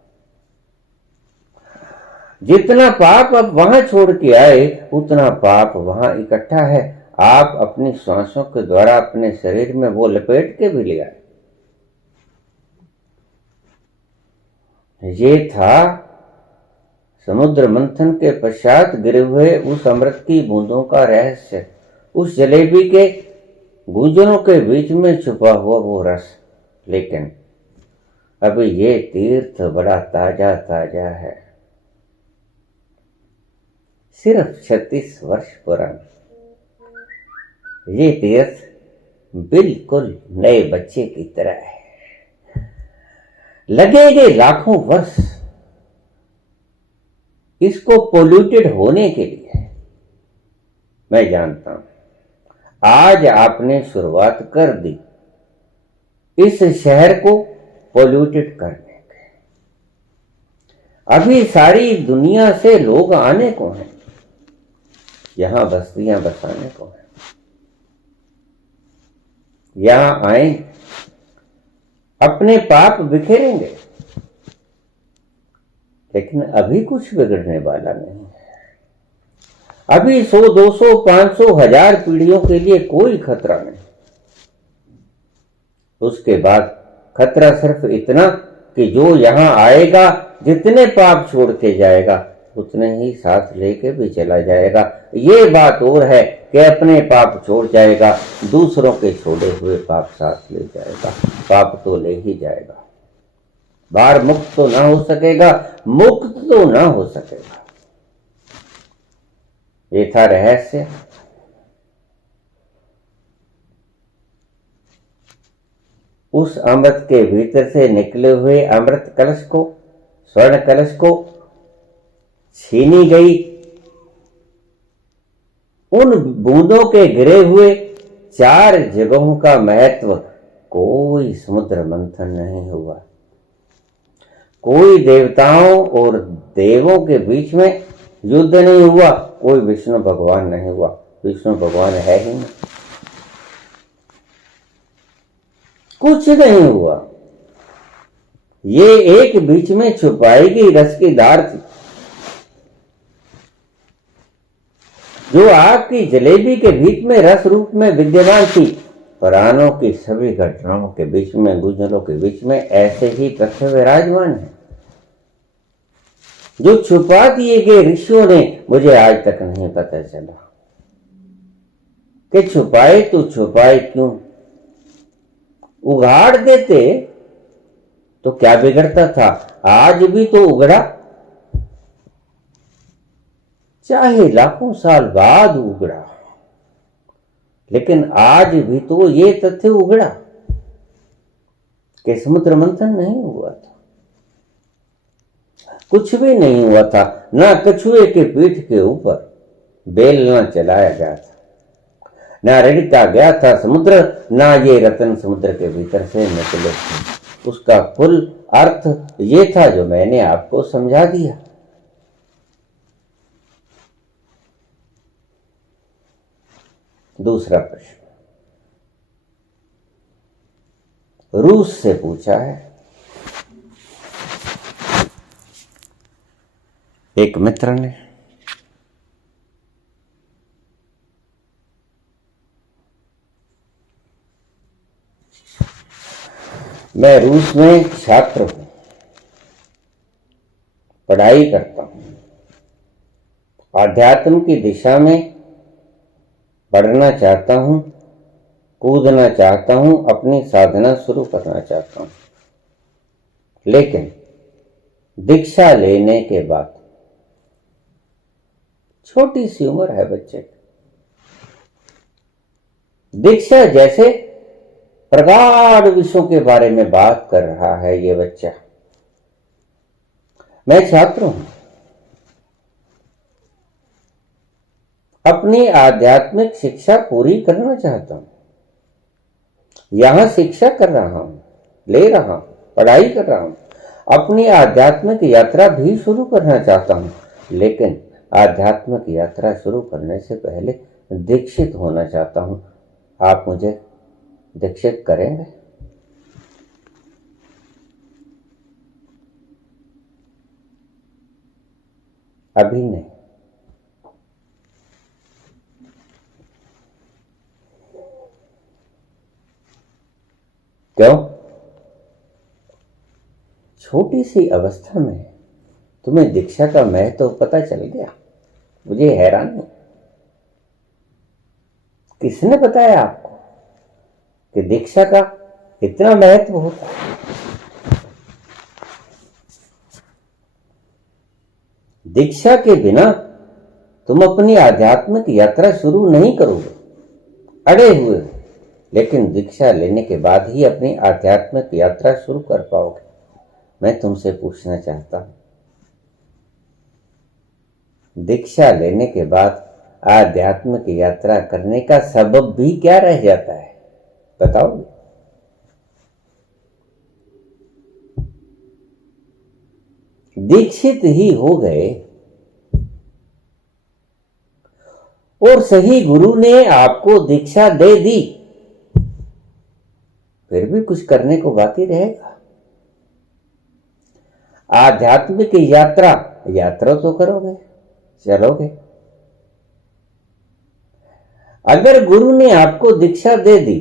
जितना पाप आप वहां छोड़ के आए, उतना पाप वहां इकट्ठा है। आप अपनी सांसों के द्वारा अपने शरीर में वो लपेट के भी ले आए। ये था समुद्र मंथन के पश्चात गिरे हुए उस अमृत की बूंदों का रहस्य, उस जलेबी के गूंजनों के बीच में छुपा हुआ वो रस। लेकिन अभी ये तीर्थ बड़ा ताजा ताजा है, सिर्फ 36 वर्ष पुराना। ये तीर्थ बिल्कुल नए बच्चे की तरह है। लगेंगे लाखों वर्ष इसको पोल्यूटेड होने के लिए। मैं जानता हूं आज आपने शुरुआत कर दी इस शहर को पोल्यूटेड करने के। अभी सारी दुनिया से लोग आने को हैं, यहां बस्तियां बसाने को हैं। यहां आए अपने पाप बिखेरेंगे, लेकिन अभी कुछ बिगड़ने वाला नहीं है। अभी 100, 200, 500, 1000 पीढ़ियों के लिए कोई खतरा नहीं। उसके बाद खतरा सिर्फ इतना कि जो यहां आएगा जितने पाप छोड़ के जाएगा उतने ही साथ लेके भी चला जाएगा। ये बात और है कि अपने पाप छोड़ जाएगा, दूसरों के छोड़े हुए पाप साथ ले जाएगा। पाप तो ले ही जाएगा, बाहर मुक्त तो ना हो सकेगा, मुक्त तो ना हो सकेगा। ये था रहस्य। उस अमृत के भीतर से निकले हुए अमृत कलश को, स्वर्ण कलश को छीनी गई उन बूंदों के गिरे हुए 4 जगहों का महत्व। कोई समुद्र मंथन नहीं हुआ, कोई देवताओं और देवों के बीच में युद्ध नहीं हुआ, कोई विष्णु भगवान नहीं हुआ। विष्णु भगवान है ही नहीं, कुछ नहीं हुआ। ये एक बीच में छुपाई गई रस की धार थी, जो आग की जलेबी के बीच में रस रूप में विद्यमान थी। पुराणों की सभी घटनाओं के बीच में, गुजरों के बीच में ऐसे ही तथ्य विराजमान है, जो छुपा दिए गए ऋषियों ने मुझे आज तक नहीं पता चला कि छुपाए तो छुपाए क्यों। उगाड़ देते तो क्या बिगड़ता था, आज भी तो उगड़ा, चाहे लाखों साल बाद उगड़ा, लेकिन आज भी तो ये तथ्य उगड़ा कि समुद्र मंथन नहीं हुआ था, कुछ भी नहीं हुआ था। ना कछुए के पीठ के ऊपर बेलना चलाया गया था, ना रिड़का गया था समुद्र, ना ये रतन समुद्र के भीतर से निकले थे। उसका कुल अर्थ ये था जो मैंने आपको समझा दिया। दूसरा प्रश्न रूस से पूछा है एक मित्र ने। मैं रूस में छात्र हूं, पढ़ाई करता हूं, आध्यात्म की दिशा में बढ़ना चाहता हूं, कूदना चाहता हूं, अपनी साधना शुरू करना चाहता हूं। लेकिन दीक्षा लेने के बाद, छोटी सी उम्र है बच्चे की, दीक्षा जैसे प्रगाढ़ विषयों के बारे में बात कर रहा है ये बच्चा। मैं छात्र हूं, अपनी आध्यात्मिक शिक्षा पूरी करना चाहता हूं, यहां शिक्षा कर रहा हूं, ले रहा हूं, पढ़ाई कर रहा हूं, अपनी आध्यात्मिक यात्रा भी शुरू करना चाहता हूं। लेकिन आध्यात्मिक यात्रा शुरू करने से पहले दीक्षित होना चाहता हूं। आप मुझे दीक्षित करेंगे? अभी नहीं, क्यों? छोटी सी अवस्था में तुम्हें दीक्षा का महत्व तो पता चल गया। मुझे हैरान नहीं, किसने बताया आपको? कि दीक्षा का इतना महत्व होता है। दीक्षा के बिना तुम अपनी आध्यात्मिक यात्रा शुरू नहीं करोगे, अड़े हुए हो, लेकिन दीक्षा लेने के बाद ही अपनी आध्यात्मिक यात्रा शुरू कर पाओगे। मैं तुमसे पूछना चाहता हूं, दीक्षा लेने के बाद आध्यात्मिक यात्रा करने का सबब भी क्या रह जाता है, बताओगे? दीक्षित ही हो गए और सही गुरु ने आपको दीक्षा दे दी, फिर भी कुछ करने को बाकी रहेगा। आध्यात्मिक यात्रा तो करोगे, चलोगे। अगर गुरु ने आपको दीक्षा दे दी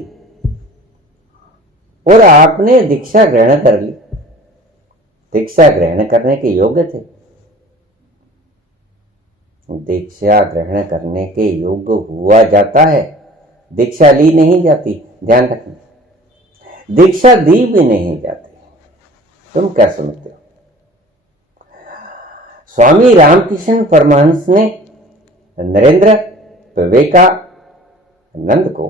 और आपने दीक्षा ग्रहण कर ली, दीक्षा ग्रहण करने के योग्य थे, दीक्षा ग्रहण करने के योग्य हुआ जाता है, दीक्षा ली नहीं जाती, ध्यान रखना। दीक्षा दी भी नहीं जाती। तुम क्या समझते हो? स्वामी रामकृष्ण परमहंस ने नरेंद्र विवेकानंद को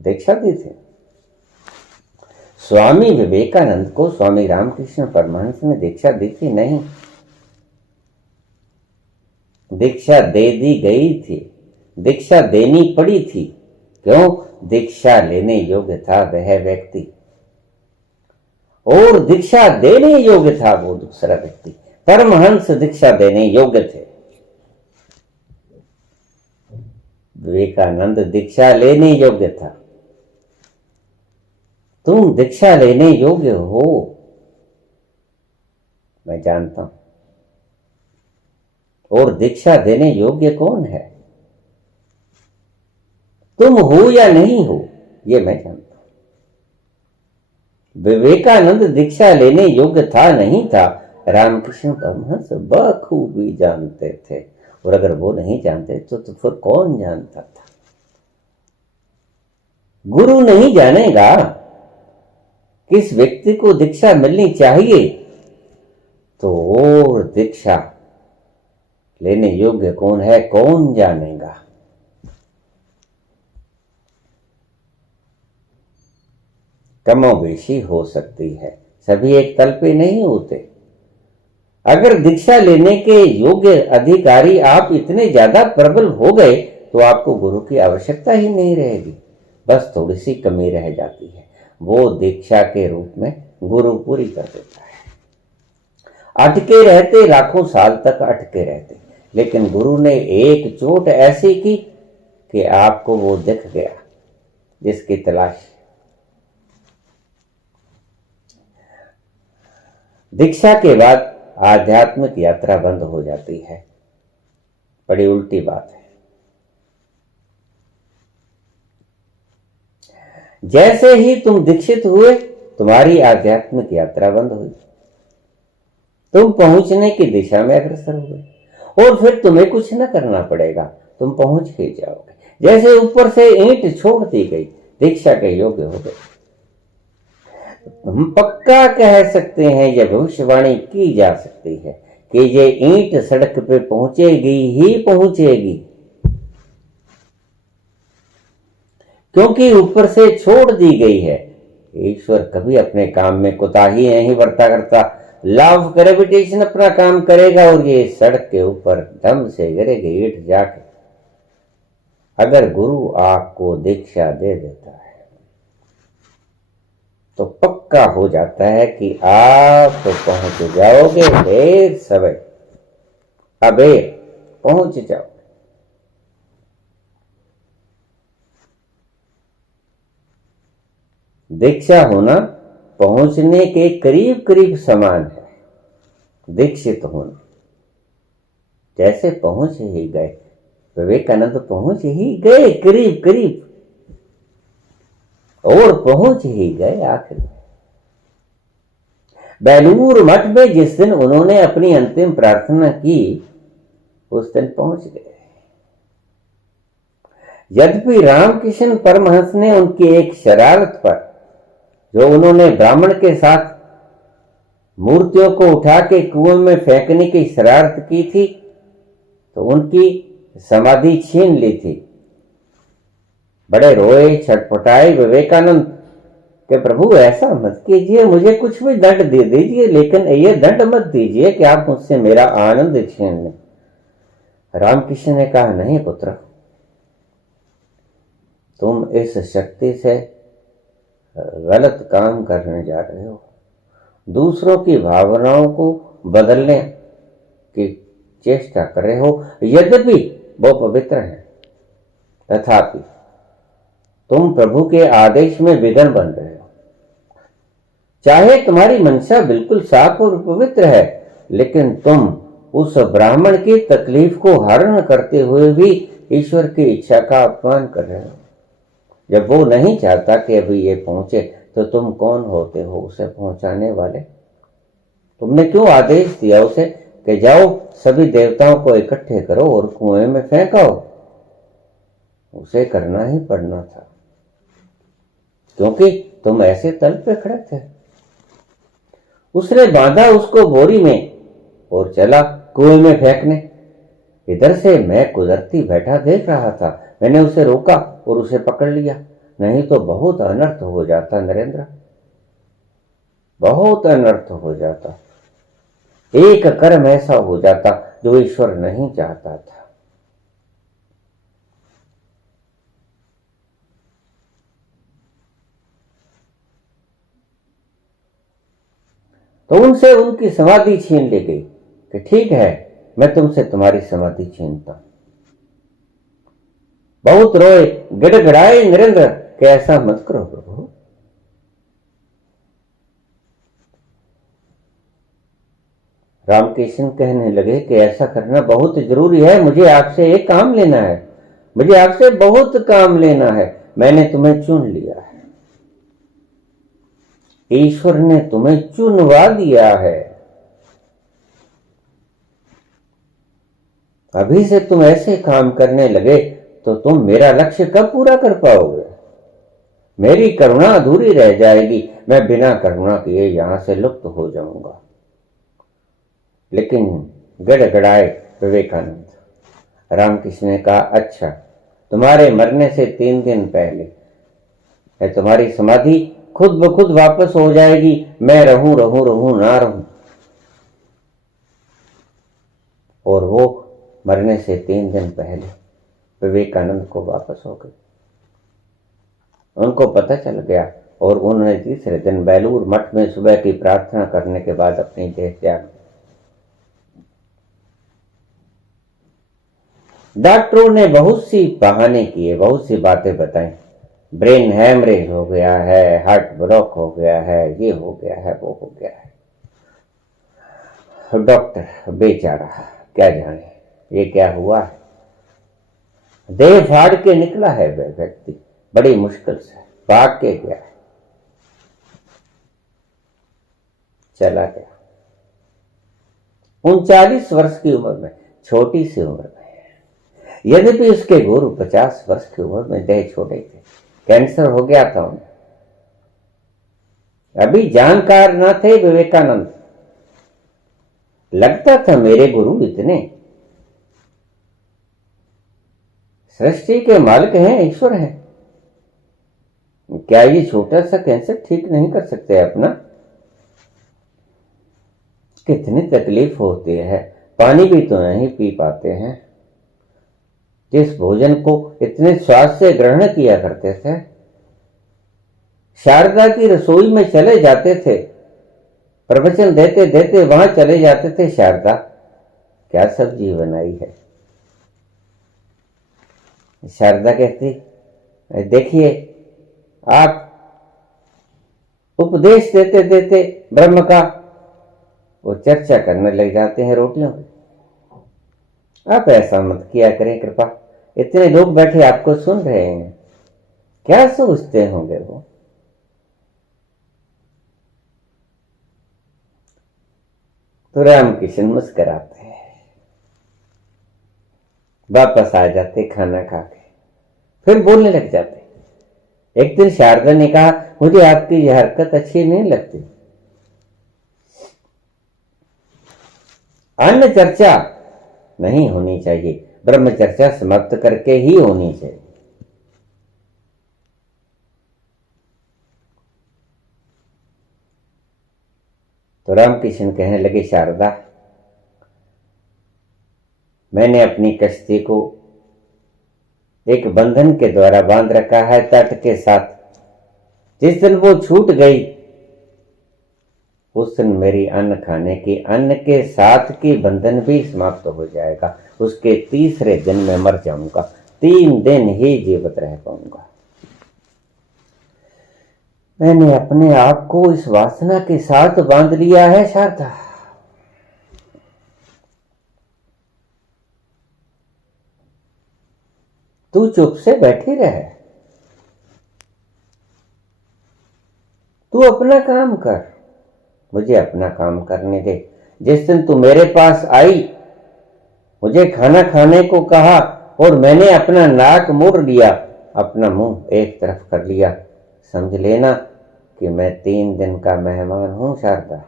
दीक्षा दी थी। स्वामी विवेकानंद को स्वामी रामकृष्ण परमहंस ने दीक्षा दी थी? नहीं, दीक्षा दे दी गई थी, दीक्षा देनी पड़ी थी। क्यों? दीक्षा लेने योग्य था वह व्यक्ति और दीक्षा देने योग्य था वो दूसरा व्यक्ति। परमहंस दीक्षा देने योग्य थे, विवेकानंद दीक्षा लेने योग्य था। तुम दीक्षा लेने योग्य हो, मैं जानता हूं। और दीक्षा देने योग्य कौन है? तुम हो या नहीं हो, ये मैं जानता हूं। विवेकानंद दीक्षा लेने योग्य था नहीं था, रामकृष्ण परमहंस बखूबी जानते थे। और अगर वो नहीं जानते तो फिर कौन जानता था? गुरु नहीं जानेगा किस व्यक्ति को दीक्षा मिलनी चाहिए, तो और दीक्षा लेने योग्य कौन है, कौन जानेगा? कमोबेशी हो सकती है, सभी एक तल पे नहीं होते। अगर दीक्षा लेने के योग्य अधिकारी आप इतने ज्यादा प्रबल हो गए तो आपको गुरु की आवश्यकता ही नहीं रहेगी, बस थोड़ी सी कमी रह जाती है, वो दीक्षा के रूप में गुरु पूरी कर देता है। अटके रहते, लाखों साल तक अटके रहते, लेकिन गुरु ने एक चोट ऐसी की कि आपको वो दिख गया जिसकी तलाश। दीक्षा के बाद आध्यात्मिक यात्रा बंद हो जाती है, बड़ी उल्टी बात है। जैसे ही तुम दीक्षित हुए, तुम्हारी आध्यात्मिक यात्रा बंद हुई, तुम पहुंचने की दिशा में अग्रसर हुए और फिर तुम्हें कुछ न करना पड़ेगा, तुम पहुंच ही जाओगे। जैसे ऊपर से ईंट छोड़ दी गई, दीक्षा के योग्य हो गए। हम पक्का कह सकते हैं, यह भविष्यवाणी की जा सकती है कि ये ईंट सड़क पे पहुंचेगी ही पहुंचेगी, क्योंकि ऊपर से छोड़ दी गई है। ईश्वर कभी अपने काम में कोताही नहीं बरता करता। लॉ ऑफ ग्रेविटेशन अपना काम करेगा और ये सड़क के ऊपर दम से गिरेगी ईंट जाके। अगर गुरु आपको दीक्षा दे देता है तो पक्का हो जाता है कि आप तो पहुंच जाओगे ढेर समय, अबेर पहुंच जाओगे। दीक्षा होना पहुंचने के करीब करीब समान है, दीक्षित होना। जैसे पहुंच ही गए, विवेकानंद पहुंच ही गए करीब करीब, और पहुंच ही गए आखिर में। बेलूर मठ में जिस दिन उन्होंने अपनी अंतिम प्रार्थना की, उस दिन पहुंच गए। यद्यपि रामकृष्ण परमहंस ने उनकी एक शरारत पर, जो उन्होंने ब्राह्मण के साथ मूर्तियों को उठा के कुएं में फेंकने की शरारत की थी, तो उनकी समाधि छीन ली थी। बड़े रोए, छटपटाए विवेकानंद कि प्रभु ऐसा मत कीजिए, मुझे कुछ भी दंड दे दीजिए, लेकिन ये दंड मत दीजिए कि आप मुझसे मेरा आनंद छीन लें। रामकृष्ण ने कहा, नहीं पुत्र, तुम इस शक्ति से गलत काम करने जा रहे हो। दूसरों की भावनाओं को बदलने की चेष्टा कर रहे हो। यद्यपि वो पवित्र है, तथापि तुम प्रभु के आदेश में विघ्न बन रहे हो। चाहे तुम्हारी मंशा बिल्कुल साफ और पवित्र है, लेकिन तुम उस ब्राह्मण की तकलीफ को हरण करते हुए भी ईश्वर की इच्छा का अपमान कर रहे हो। जब वो नहीं चाहता कि अभी ये पहुंचे, तो तुम कौन होते हो उसे पहुंचाने वाले? तुमने क्यों आदेश दिया उसे कि जाओ सभी देवताओं को इकट्ठे करो और कुएं में फेंकाओ? उसे करना ही पड़ना था, क्योंकि तुम ऐसे तल पे खड़े थे। उसने बांधा उसको बोरी में और चला कुएं में फेंकने। इधर से मैं कुदरती बैठा देख रहा था। मैंने उसे रोका और उसे पकड़ लिया, नहीं तो बहुत अनर्थ हो जाता नरेंद्र, बहुत अनर्थ हो जाता। एक कर्म ऐसा हो जाता जो ईश्वर नहीं चाहता था। तो उनसे उनकी समाधि छीन ली गई कि ठीक है, मैं तुमसे तुम्हारी समाधि छीनता हूं। बहुत रोए, गिड़गिड़ाए नरेंद्र कि ऐसा मत करो प्रभु। रामकृष्ण कहने लगे कि ऐसा करना बहुत जरूरी है, मुझे आपसे एक काम लेना है, मुझे आपसे बहुत काम लेना है। मैंने तुम्हें चुन लिया है, ईश्वर ने तुम्हें चुनवा दिया है। अभी से तुम ऐसे काम करने लगे तो तुम मेरा लक्ष्य कब पूरा कर पाओगे? मेरी करुणा अधूरी रह जाएगी, मैं बिना करुणा किए यहां से लुप्त हो जाऊंगा। लेकिन गड़गड़ाए विवेकानंद। रामकृष्ण ने कहा, अच्छा, तुम्हारे मरने से 3 दिन पहले तुम्हारी समाधि खुद ब खुद वापस हो जाएगी, मैं रहूं रहूं रहूं ना रहूं। और वो मरने से 3 दिन पहले विवेकानंद को वापस हो गई। उनको पता चल गया और उन्होंने तीसरे दिन बेलूर मठ में सुबह की प्रार्थना करने के बाद अपनी देह त्याग। डॉक्टरों ने बहुत सी बहाने किए, बहुत सी बातें बताई। ब्रेन हैमरेज हो गया है, हार्ट ब्लॉक हो गया है, ये हो गया है, वो हो गया है। डॉक्टर बेचारा क्या जाने ये क्या हुआ है। देह फाड़ के निकला है वह व्यक्ति, बड़ी मुश्किल से भाग के गया, चला गया 39 वर्ष की उम्र में, छोटी सी उम्र में। यद्यपि उसके गुरु 50 वर्ष की उम्र में देह छोड़े थे, कैंसर हो गया था उन्हें। अभी जानकार न थे विवेकानंद। लगता था मेरे गुरु इतने सृष्टि के मालिक हैं, ईश्वर हैं, क्या ये छोटा सा कैंसर ठीक नहीं कर सकते अपना? कितनी तकलीफ होती है, पानी भी तो नहीं पी पाते हैं। जिस भोजन को इतने स्वाद से ग्रहण किया करते थे, शारदा की रसोई में चले जाते थे, प्रवचन देते देते वहां चले जाते थे। शारदा क्या सब्जी बनाई है? शारदा कहती, देखिए आप उपदेश देते देते ब्रह्म का वो चर्चा करने लग जाते हैं रोटियों की। आप ऐसा मत किया करें कृपा, इतने लोग बैठे आपको सुन रहे हैं, क्या सोचते होंगे वो? तो रामकृष्ण मुस्कुराते हैं, वापस आ जाते खाना खा के। फिर बोलने लग जाते। एक दिन शारदा ने कहा, मुझे आपकी यह हरकत अच्छी नहीं लगती। अन्य चर्चा नहीं होनी चाहिए, ब्रह्म चर्चा समाप्त करके ही होनी चाहिए। तो रामकृष्ण कहने लगे, शारदा, मैंने अपनी कश्ती को एक बंधन के द्वारा बांध रखा है तट के साथ। जिस दिन वो छूट गई उस दिन मेरी अन्न खाने की, अन्न के साथ की बंधन भी समाप्त हो जाएगा। उसके तीसरे दिन मैं मर जाऊंगा, 3 दिन ही जीवित रह पाऊंगा। मैंने अपने आप को इस वासना के साथ बांध लिया है शारदा। तू चुप से बैठी रहे, तू अपना काम कर, मुझे अपना काम करने दे। जिस दिन तू मेरे पास आई, मुझे खाना खाने को कहा और मैंने अपना नाक मोड़ लिया, अपना मुंह एक तरफ कर लिया, समझ लेना कि मैं 3 दिन का मेहमान हूं शारदा।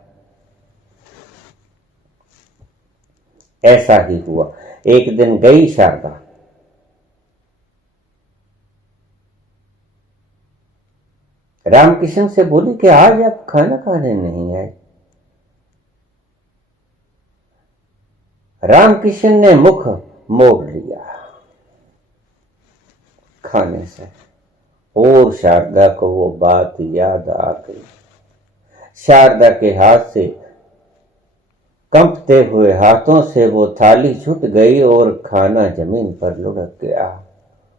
ऐसा ही हुआ। एक दिन गई शारदा, रामकृष्ण से बोली कि आज आप खाना खाने नहीं आए। रामकृष्ण ने मुख मोड़ लिया खाने से, और शारदा को वो बात याद आ गई। शारदा के हाथ से, कंपते हुए हाथों से वो थाली छूट गई और खाना जमीन पर लुढ़क गया।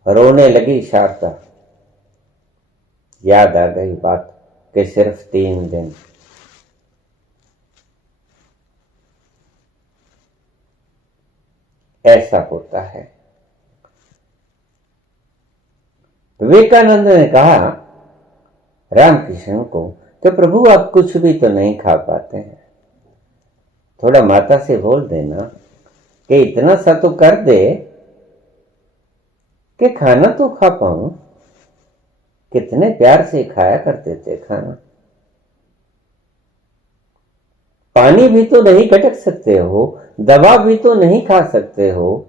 रोने लगी शारदा। याद आ गई बात कि सिर्फ 3 दिन। ऐसा होता है। विवेकानंद ने कहा रामकृष्ण को कि प्रभु आप कुछ भी तो नहीं खा पाते हैं, थोड़ा माता से बोल देना कि इतना सा तो कर दे कि खाना तो खा पाऊं। कितने प्यार से खाया करते थे खाना। पानी भी तो नहीं गटक सकते हो, दवा भी तो नहीं खा सकते हो,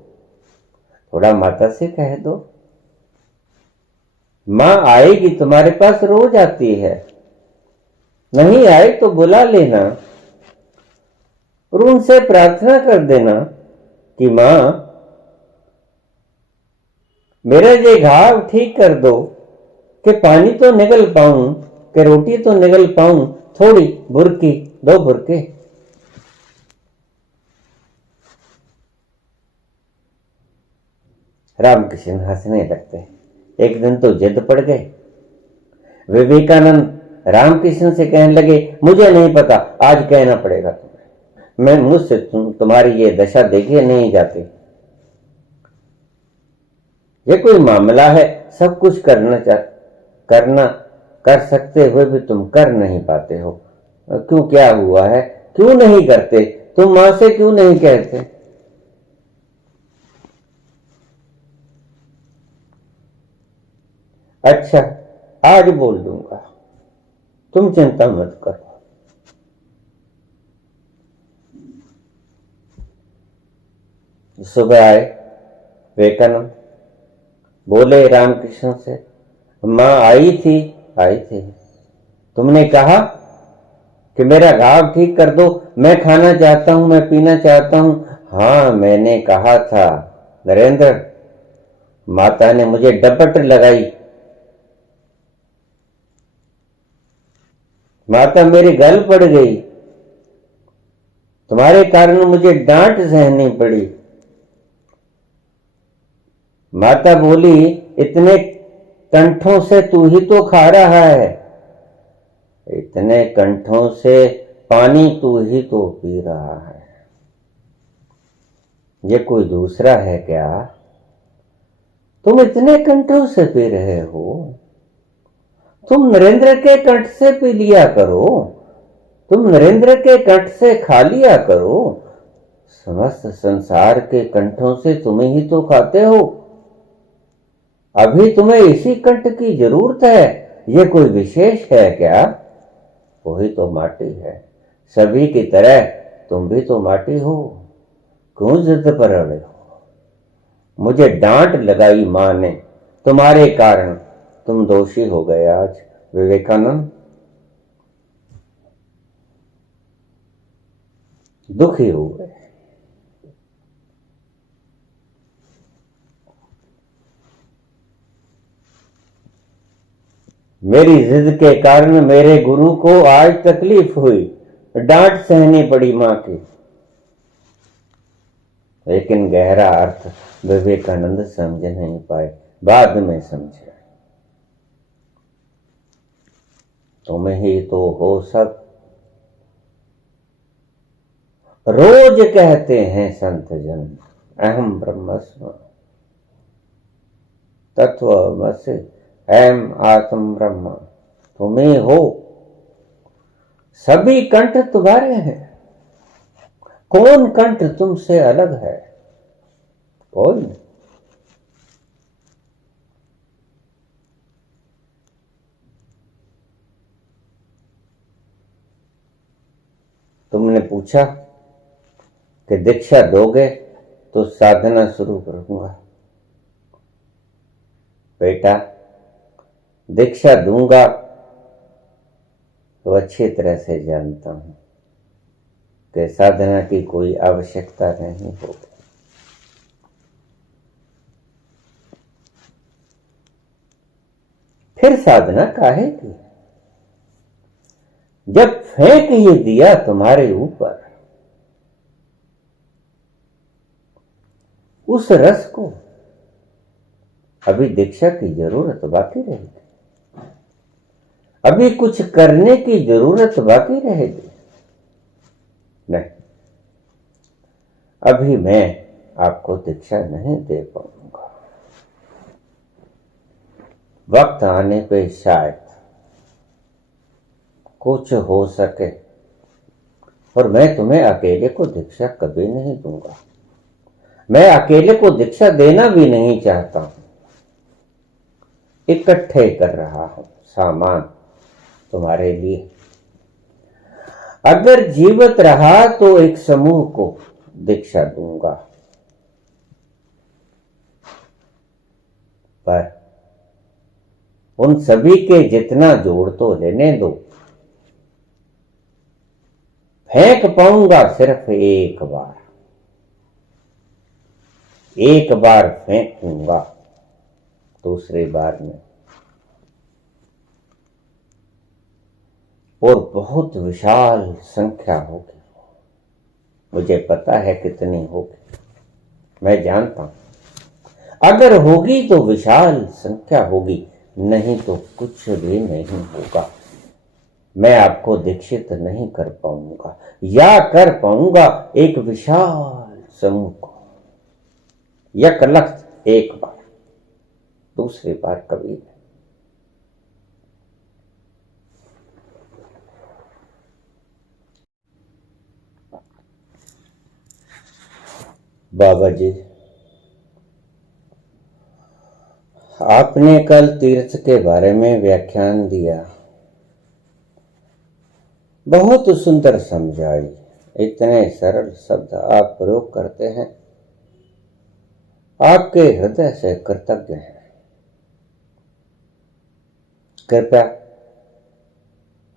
थोड़ा माता से कह दो। मां आएगी तुम्हारे पास, रोज आती है, नहीं आए तो बुला लेना और उनसे प्रार्थना कर देना कि मां मेरा ये घाव ठीक कर दो, कि पानी तो निगल पाऊं, कि रोटी तो निगल पाऊं, थोड़ी बुरकी 2 बुरके। रामकृष्ण हंसने लगते। एक दिन तो जिद पड़ गए। विवेकानंद रामकृष्ण से कहने लगे, मुझे नहीं पता, आज कहना पड़ेगा तुम्हें, मैं मुझसे तुम्हारी ये दशा देखे नहीं जाती। ये कोई मामला है, सब कुछ करना कर सकते हुए भी तुम कर नहीं पाते हो। क्यों, क्या हुआ है, क्यों नहीं करते? तुम मां से क्यों नहीं कहते? अच्छा, आज बोल दूंगा, तुम चिंता मत करो। सुबह आए विवेकानंद, बोले रामकृष्ण से, मां आई थी। तुमने कहा कि मेरा घाव ठीक कर दो, मैं खाना चाहता हूं, मैं पीना चाहता हूं। हाँ, मैंने कहा था नरेंद्र। माता ने मुझे डपट लगाई। माता मेरे गल पड़ गई। तुम्हारे कारण मुझे डांट सहनी पड़ी। माता बोली, इतने कंठों से तू ही तो खा रहा है, इतने कंठों से पानी तू ही तो पी रहा है, ये कोई दूसरा है क्या? तुम इतने कंठों से पी रहे हो, तुम नरेंद्र के कंठ से पी लिया करो, तुम नरेंद्र के कंठ से खा लिया करो। समस्त संसार के कंठों से तुम ही तो खाते हो। अभी तुम्हें इसी कंठ की जरूरत है, ये कोई विशेष है क्या? वही तो माटी है, सभी की तरह तुम भी तो माटी हो, क्यों जिद पर अड़े हो? मुझे डांट लगाई मां ने, तुम्हारे कारण तुम दोषी हो गए आज विवेकानंद। दुखी हो गए। मेरी जिद के कारण मेरे गुरु को आज तकलीफ हुई, डांट सहनी पड़ी मां की। लेकिन गहरा अर्थ विवेकानंद समझ नहीं पाए, बाद में समझे। तुम ही तो हो सब, रोज कहते हैं संत जन, अहम ब्रह्मस्म तत्वमसि अहम आत्म ब्रह्म। तुम्हें हो, सभी कंठ तुम्हारे हैं, कौन कंठ तुमसे अलग है? कोई नहीं। तुमने पूछा कि दीक्षा दोगे तो साधना शुरू करूंगा। बेटा, दीक्षा दूंगा तो अच्छी तरह से जानता हूं कि साधना की कोई आवश्यकता नहीं होगी। फिर साधना काहे की? जब फेंक ही दिया तुम्हारे ऊपर उस रस को, अभी दीक्षा की जरूरत बाकी रहेगी, अभी कुछ करने की जरूरत बाकी रहेगी। नहीं, अभी मैं आपको दीक्षा नहीं दे पाऊंगा। वक्त आने पे शायद कुछ हो सके, और मैं तुम्हें अकेले को दीक्षा कभी नहीं दूंगा। मैं अकेले को दीक्षा देना भी नहीं चाहता हूं। इकट्ठे कर रहा हूं सामान तुम्हारे लिए। अगर जीवित रहा तो एक समूह को दीक्षा दूंगा, पर उन सभी के जितना जोड़ तो लेने दो। फेंक पाऊंगा सिर्फ एक बार, एक बार फेंकूंगा, दूसरी बार में। और बहुत विशाल संख्या होगी, मुझे पता है कितनी होगी, मैं जानता हूं। अगर होगी तो विशाल संख्या होगी, नहीं तो कुछ भी नहीं होगा। मैं आपको दीक्षित नहीं कर पाऊंगा, या कर पाऊंगा एक विशाल समूह को। यक लख्त एक बार, दूसरी बार कभी नहीं। बाबा जी, आपने कल तीर्थ के बारे में व्याख्यान दिया, बहुत सुंदर समझाई। इतने सरल शब्द आप प्रयोग करते हैं, आपके हृदय से कृतज्ञ हैं। कृपया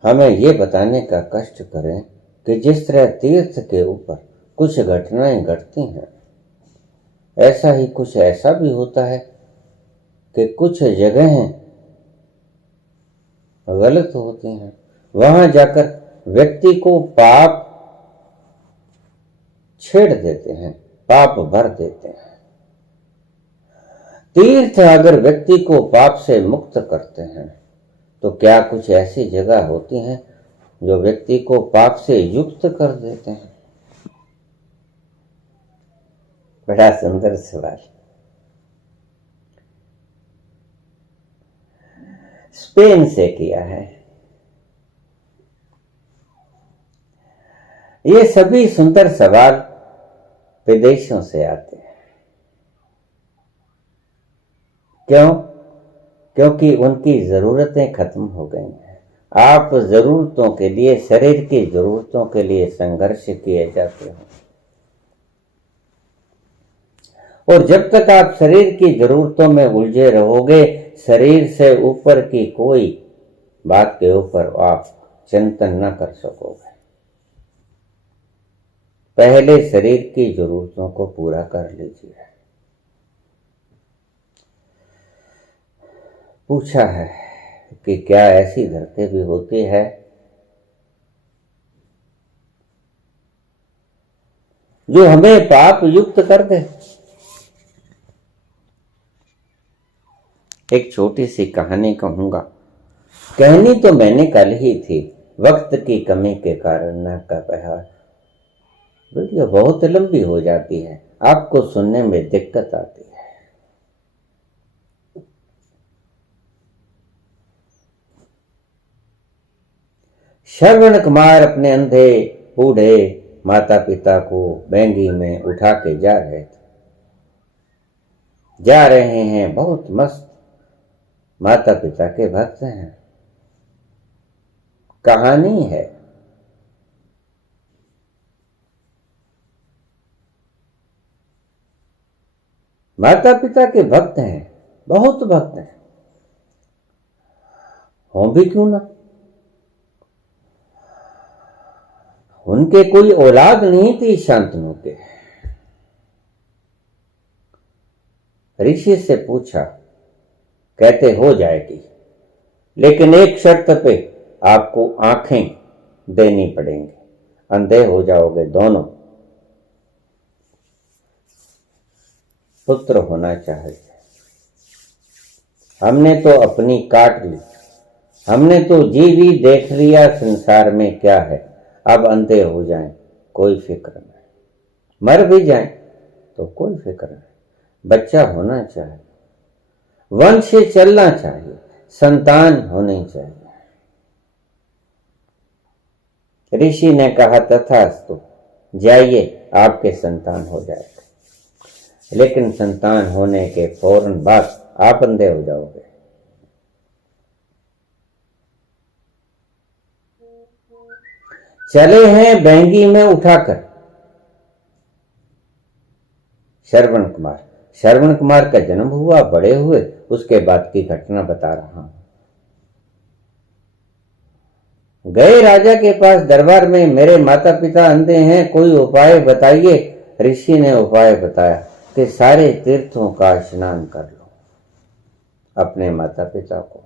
हमें ये बताने का कष्ट करें कि जिस तरह तीर्थ के ऊपर कुछ घटनाएं घटती हैं, ऐसा ही कुछ ऐसा भी होता है कि कुछ जगहें गलत होती हैं, वहां जाकर व्यक्ति को पाप छेड़ देते हैं, पाप भर देते हैं। तीर्थ अगर व्यक्ति को पाप से मुक्त करते हैं, तो क्या कुछ ऐसी जगह होती हैं जो व्यक्ति को पाप से युक्त कर देते हैं? बड़ा सुंदर सवाल। स्पेन से किया है। ये सभी सुंदर सवाल विदेशों से आते हैं। क्यों? क्योंकि उनकी जरूरतें खत्म हो गई हैं। आप जरूरतों के लिए, शरीर की जरूरतों के लिए संघर्ष किए जाते हो, और जब तक आप शरीर की जरूरतों में उलझे रहोगे, शरीर से ऊपर की कोई बात के ऊपर आप चिंतन न कर सकोगे। पहले शरीर की जरूरतों को पूरा कर लीजिए। पूछा है कि क्या ऐसी धरती भी होती है जो हमें पाप युक्त कर दे। एक छोटी सी कहानी कहूंगा। कहनी तो मैंने कल ही थी, वक्त की कमी के कारण न कर पाया। वीडियो बहुत लंबी हो जाती है, आपको सुनने में दिक्कत आती है। श्रवण कुमार अपने अंधे बूढ़े माता पिता को बैंगी में उठा के जा रहे हैं। बहुत मस्त माता पिता के भक्त हैं। कहानी है, माता पिता के भक्त हैं, बहुत भक्त हैं, हो भी क्यों ना। उनके कोई औलाद नहीं थी शांतनु के। ऋषि से पूछा, कहते हो जाएगी, लेकिन एक शर्त पे आपको आंखें देनी पड़ेंगी, अंधे हो जाओगे दोनों। पुत्र होना चाहिए। हमने तो अपनी काट ली, हमने तो जी भी देख लिया संसार में क्या है। अब अंधे हो जाएं कोई फिक्र नहीं, मर भी जाएं तो कोई फिक्र नहीं। बच्चा होना चाहिए, वंश चलना चाहिए, संतान होनी चाहिए। ऋषि ने कहा, तथास्तु, जाइए आपके संतान हो जाएगा, लेकिन संतान होने के फौरन बाद आप अंधे हो जाओगे। चले हैं बैंगी में उठाकर। श्रवण कुमार का जन्म हुआ, बड़े हुए, उसके बाद की घटना बता रहा हूं। गए राजा के पास दरबार में, मेरे माता पिता अंधे हैं, कोई उपाय बताइए। ऋषि ने उपाय बताया कि सारे तीर्थों का स्नान कर लो अपने माता पिता को,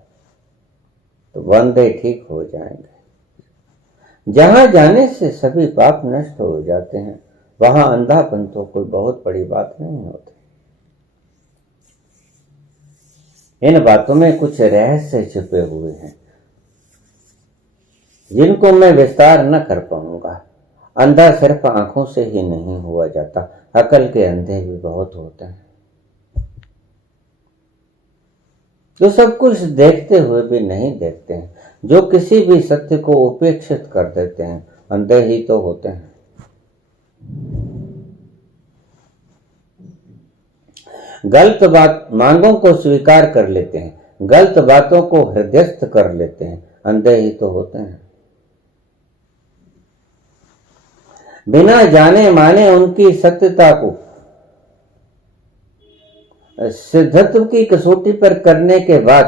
तो अंधे ठीक हो जाएंगे। जहां जाने से सभी पाप नष्ट हो जाते हैं, वहां अंधापन तो कोई बहुत बड़ी बात नहीं होती। इन बातों में कुछ रहस्य छिपे हुए हैं जिनको मैं विस्तार न कर पाऊंगा। अंधा सिर्फ आंखों से ही नहीं हुआ जाता, अकल के अंधे भी बहुत होते हैं, जो सब कुछ देखते हुए भी नहीं देखते हैं, जो किसी भी सत्य को उपेक्षित कर देते हैं, अंधे ही तो होते हैं। गलत बात मांगों को स्वीकार कर लेते हैं, गलत बातों को हृदयस्थ कर लेते हैं, अंधे ही तो होते हैं। बिना जाने माने उनकी सत्यता को सिद्धत्व की कसौटी पर करने के बाद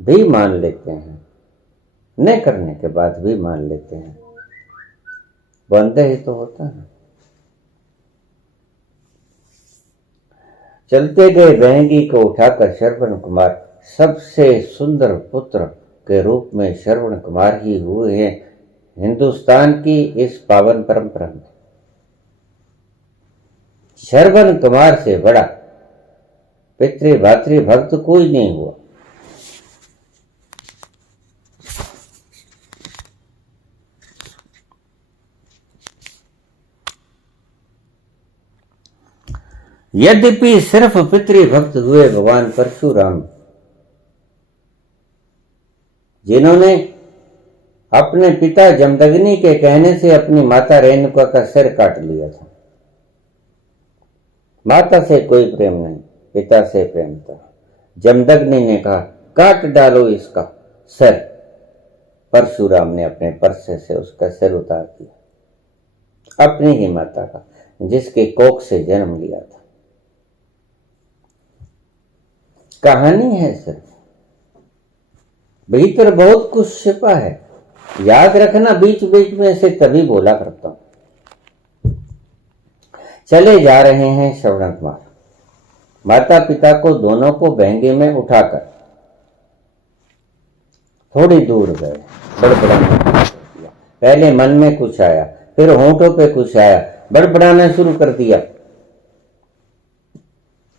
भी मान लेते हैं, न करने के बाद भी मान लेते हैं, वो अंधे ही तो होता है। चलते गए बहंगी को उठाकर श्रवण कुमार सबसे सुंदर पुत्र के रूप में श्रवण कुमार ही हुए हैं हिंदुस्तान की इस पावन परंपरा में। श्रवण कुमार से बड़ा पितृ भातृ भक्त कोई नहीं हुआ। यद्यपि सिर्फ पितृभक्त हुए भगवान परशुराम, जिन्होंने अपने पिता जमदग्नि के कहने से अपनी माता रेणुका का सिर काट लिया था। माता से कोई प्रेम नहीं, पिता से प्रेम था। जमदग्नि ने कहा, काट डालो इसका सर। परशुराम ने अपने परसे से उसका सिर उतार दिया, अपनी ही माता का, जिसके कोख से जन्म लिया था। कहानी है सिर्फ, भीतर बहुत कुछ छिपा है। याद रखना, बीच बीच में से तभी बोला करता हूं। चले जा रहे हैं श्रवण कुमार, माता पिता को दोनों को बहंगे में उठाकर थोड़ी दूर गए। बड़बड़ाना, पहले मन में कुछ आया, फिर होंठों पे कुछ आया, बड़बड़ाना शुरू कर दिया।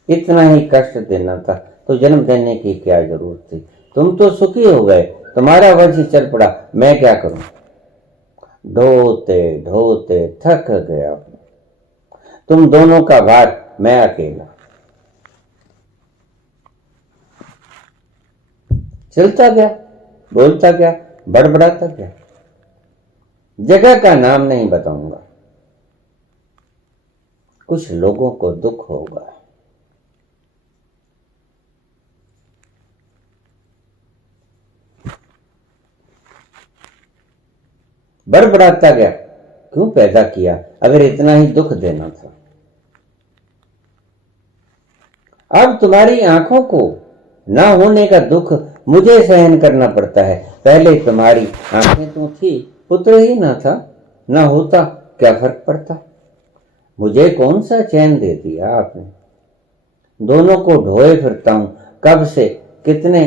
इतना ही कष्ट देना था तो जन्म देने की क्या जरूरत थी? तुम तो सुखी हो गए, तुम्हारा वंश चल पड़ा, मैं क्या करूं? ढोते ढोते थक गया तुम दोनों का भार, मैं अकेला। चलता गया, बोलता गया, बड़बड़ाता गया। जगह का नाम नहीं बताऊंगा, कुछ लोगों को दुख होगा। बड़बड़ाता गया, क्यों पैदा किया अगर इतना ही दुख देना था? अब तुम्हारी आंखों को ना होने का दुख मुझे सहन करना पड़ता है। पहले तुम्हारी आंखें तो थी, पुत्र ही ना था, ना होता क्या फर्क पड़ता? मुझे कौन सा चैन दे दिया आपने? दोनों को ढोए फिरता हूं कब से, कितने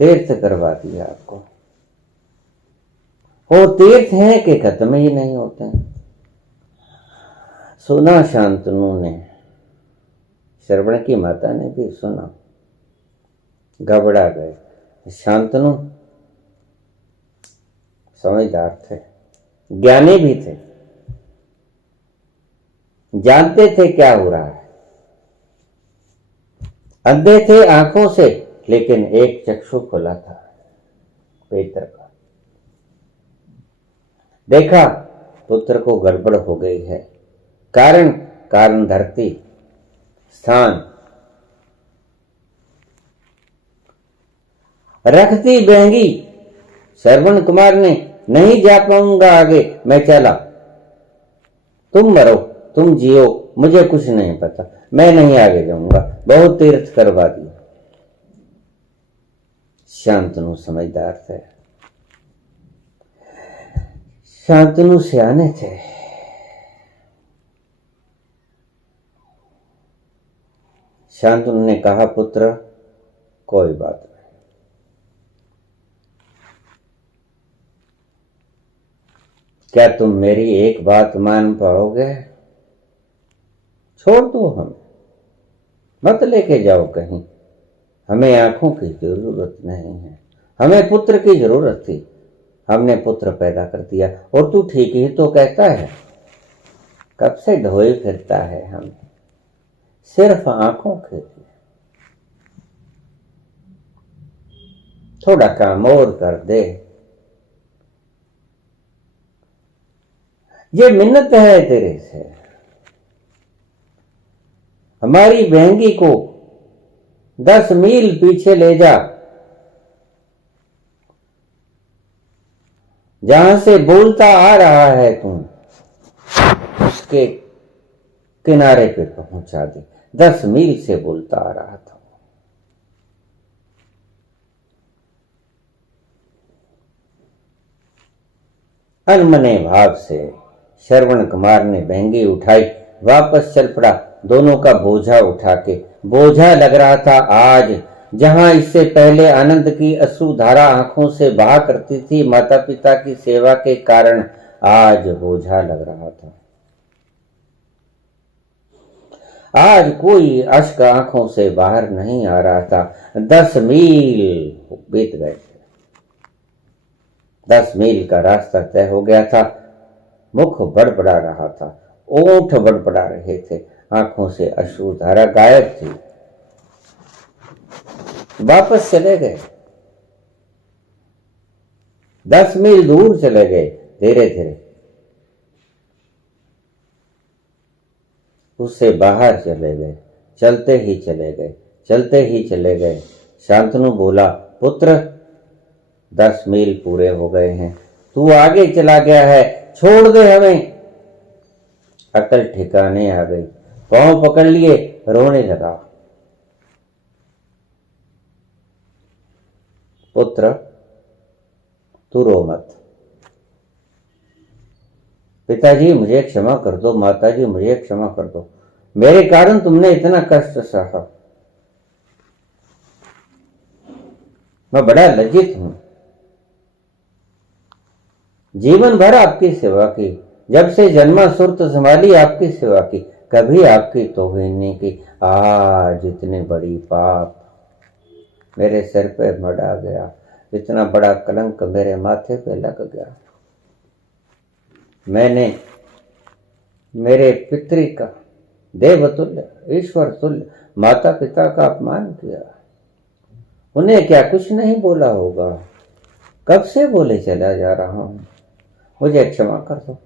तीर्थ करवा दिया आपको। वो तीर्थ हैं कि खत्म ही नहीं होते। सुना शांतनु ने, श्रवण की माता ने भी सुना, घबरा गए। शांतनु समझदार थे, ज्ञानी भी थे, जानते थे क्या हो रहा है। अंधे थे आंखों से, लेकिन एक चक्षु खुला था, पेतर का। देखा पुत्र को गड़बड़ हो गई है। कारण कारण धरती, स्थान रखती बहंगी। श्रवण कुमार ने, नहीं जा पाऊंगा आगे, मैं चला। तुम मरो, तुम जियो, मुझे कुछ नहीं पता, मैं नहीं आगे जाऊंगा, बहुत तीर्थ करवा दिया। शांतनु समझदार थे, शांतनु सियाने थे। शांतनु ने कहा, पुत्र कोई बात नहीं, क्या तुम मेरी एक बात मान पाओगे? छोड़ दो हमें, मत लेके जाओ कहीं। हमें आंखों की जरूरत नहीं है, हमें पुत्र की जरूरत थी, हमने पुत्र पैदा कर दिया। और तू ठीक ही तो कहता है, कब से ढोए फिरता है हम, सिर्फ आंखों के लिए। थोड़ा काम और कर दे, ये मिन्नत है तेरे से। हमारी बहंगी को 10 मील पीछे ले जा, जहां से बोलता आ रहा है तुम, उसके किनारे पे पहुंचा दे। 10 मील से बोलता आ रहा था। अनमने भाव से श्रवण कुमार ने बहंगी उठाई, वापस चल पड़ा, दोनों का बोझा उठा के। बोझा लग रहा था आज, जहां इससे पहले आनंद की अश्रुधारा आंखों से बहा करती थी माता पिता की सेवा के कारण, आज बोझा लग रहा था। आज कोई अश्क आंखों से बाहर नहीं आ रहा था। 10 मील बीत गए थे, 10 मील का रास्ता तय हो गया था। मुख बड़बड़ा रहा था, ओंठ बड़बड़ा रहे थे, आंखों से अश्रुधारा गायब थी। वापस चले गए, 10 मील दूर चले गए। धीरे धीरे उससे बाहर चले गए, चलते ही चले गए, चलते ही चले गए। शांतनु बोला, पुत्र 10 मील पूरे हो गए हैं, तू आगे चला गया है, छोड़ दे हमें। अकल ठिकाने आ गई, पांव पकड़ लिए, रोने लगा। पुत्र तू रो मत, पिताजी मुझे क्षमा कर दो, माताजी मुझे क्षमा कर दो, मेरे कारण तुमने इतना कष्ट सहा, मैं बड़ा लज्जित हूं। जीवन भर आपकी सेवा की, जब से जन्मा सुरत संभाली आपकी सेवा की, कभी आपकी तौहीन नहीं की। आज इतनी बड़ी पाप मेरे सिर पे मढ़ा गया, इतना बड़ा कलंक मेरे माथे पे लग गया। मैंने मेरे पितृ का, देवतुल्य, ईश्वर तुल्य माता पिता का अपमान किया। उन्हें क्या कुछ नहीं बोला होगा? कब से बोले चला जा रहा हूं, मुझे क्षमा कर दो।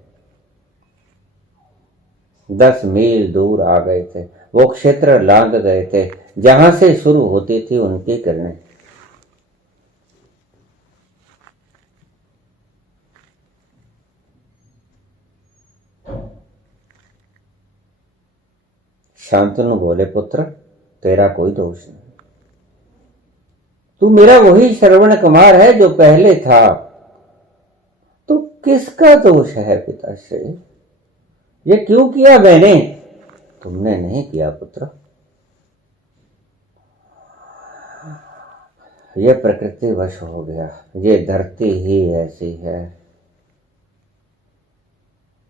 10 मील दूर आ गए थे, वो क्षेत्र लांघ गए थे जहां से शुरू होती थी उनकी किरणें। शांतनु बोले, पुत्र तेरा कोई दोष नहीं, तू मेरा वही श्रवण कुमार है जो पहले था, तो किसका दोष है पिताश्री? ये क्यों किया मैंने? तुमने नहीं किया पुत्र, ये प्रकृति वश हो गया, ये धरती ही ऐसी है।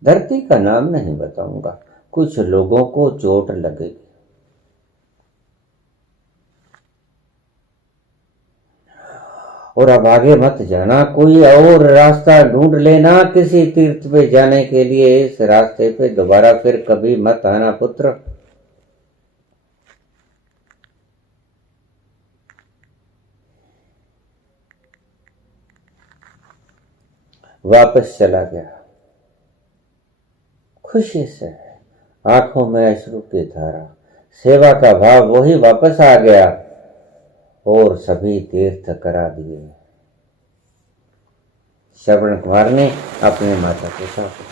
धरती का नाम नहीं बताऊंगा, कुछ लोगों को चोट लगेगी। और अब आगे मत जाना, कोई और रास्ता ढूंढ लेना किसी तीर्थ पे जाने के लिए। इस रास्ते पे दोबारा फिर कभी मत आना पुत्र। वापस चला गया, खुशी से आंखों में अश्रु की धारा, सेवा का भाव वही वापस आ गया और सभी तीर्थ करा दिए। श्रवण कुमार ने अपने माता पिता को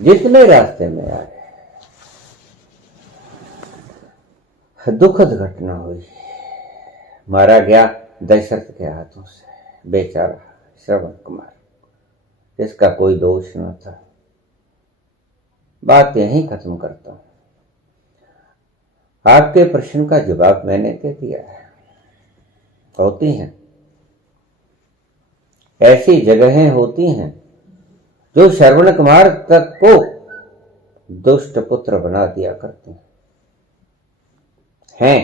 जितने रास्ते में आए, दुखद घटना हुई, मारा गया दशरथ के हाथों से बेचारा श्रवण कुमार, जिसका कोई दोष न था। बात यहीं खत्म करता हूं। आपके प्रश्न का जवाब मैंने दे दिया है। होती हैं ऐसी जगहें, होती हैं जो श्रवण कुमार तक को दुष्ट पुत्र बना दिया करते हैं।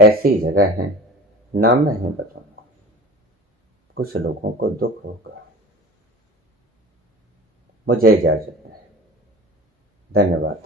ऐसी जगह हैं, नाम नहीं बताऊंगा, कुछ लोगों को दुख होगा। मुझे इजाजत है, धन्यवाद।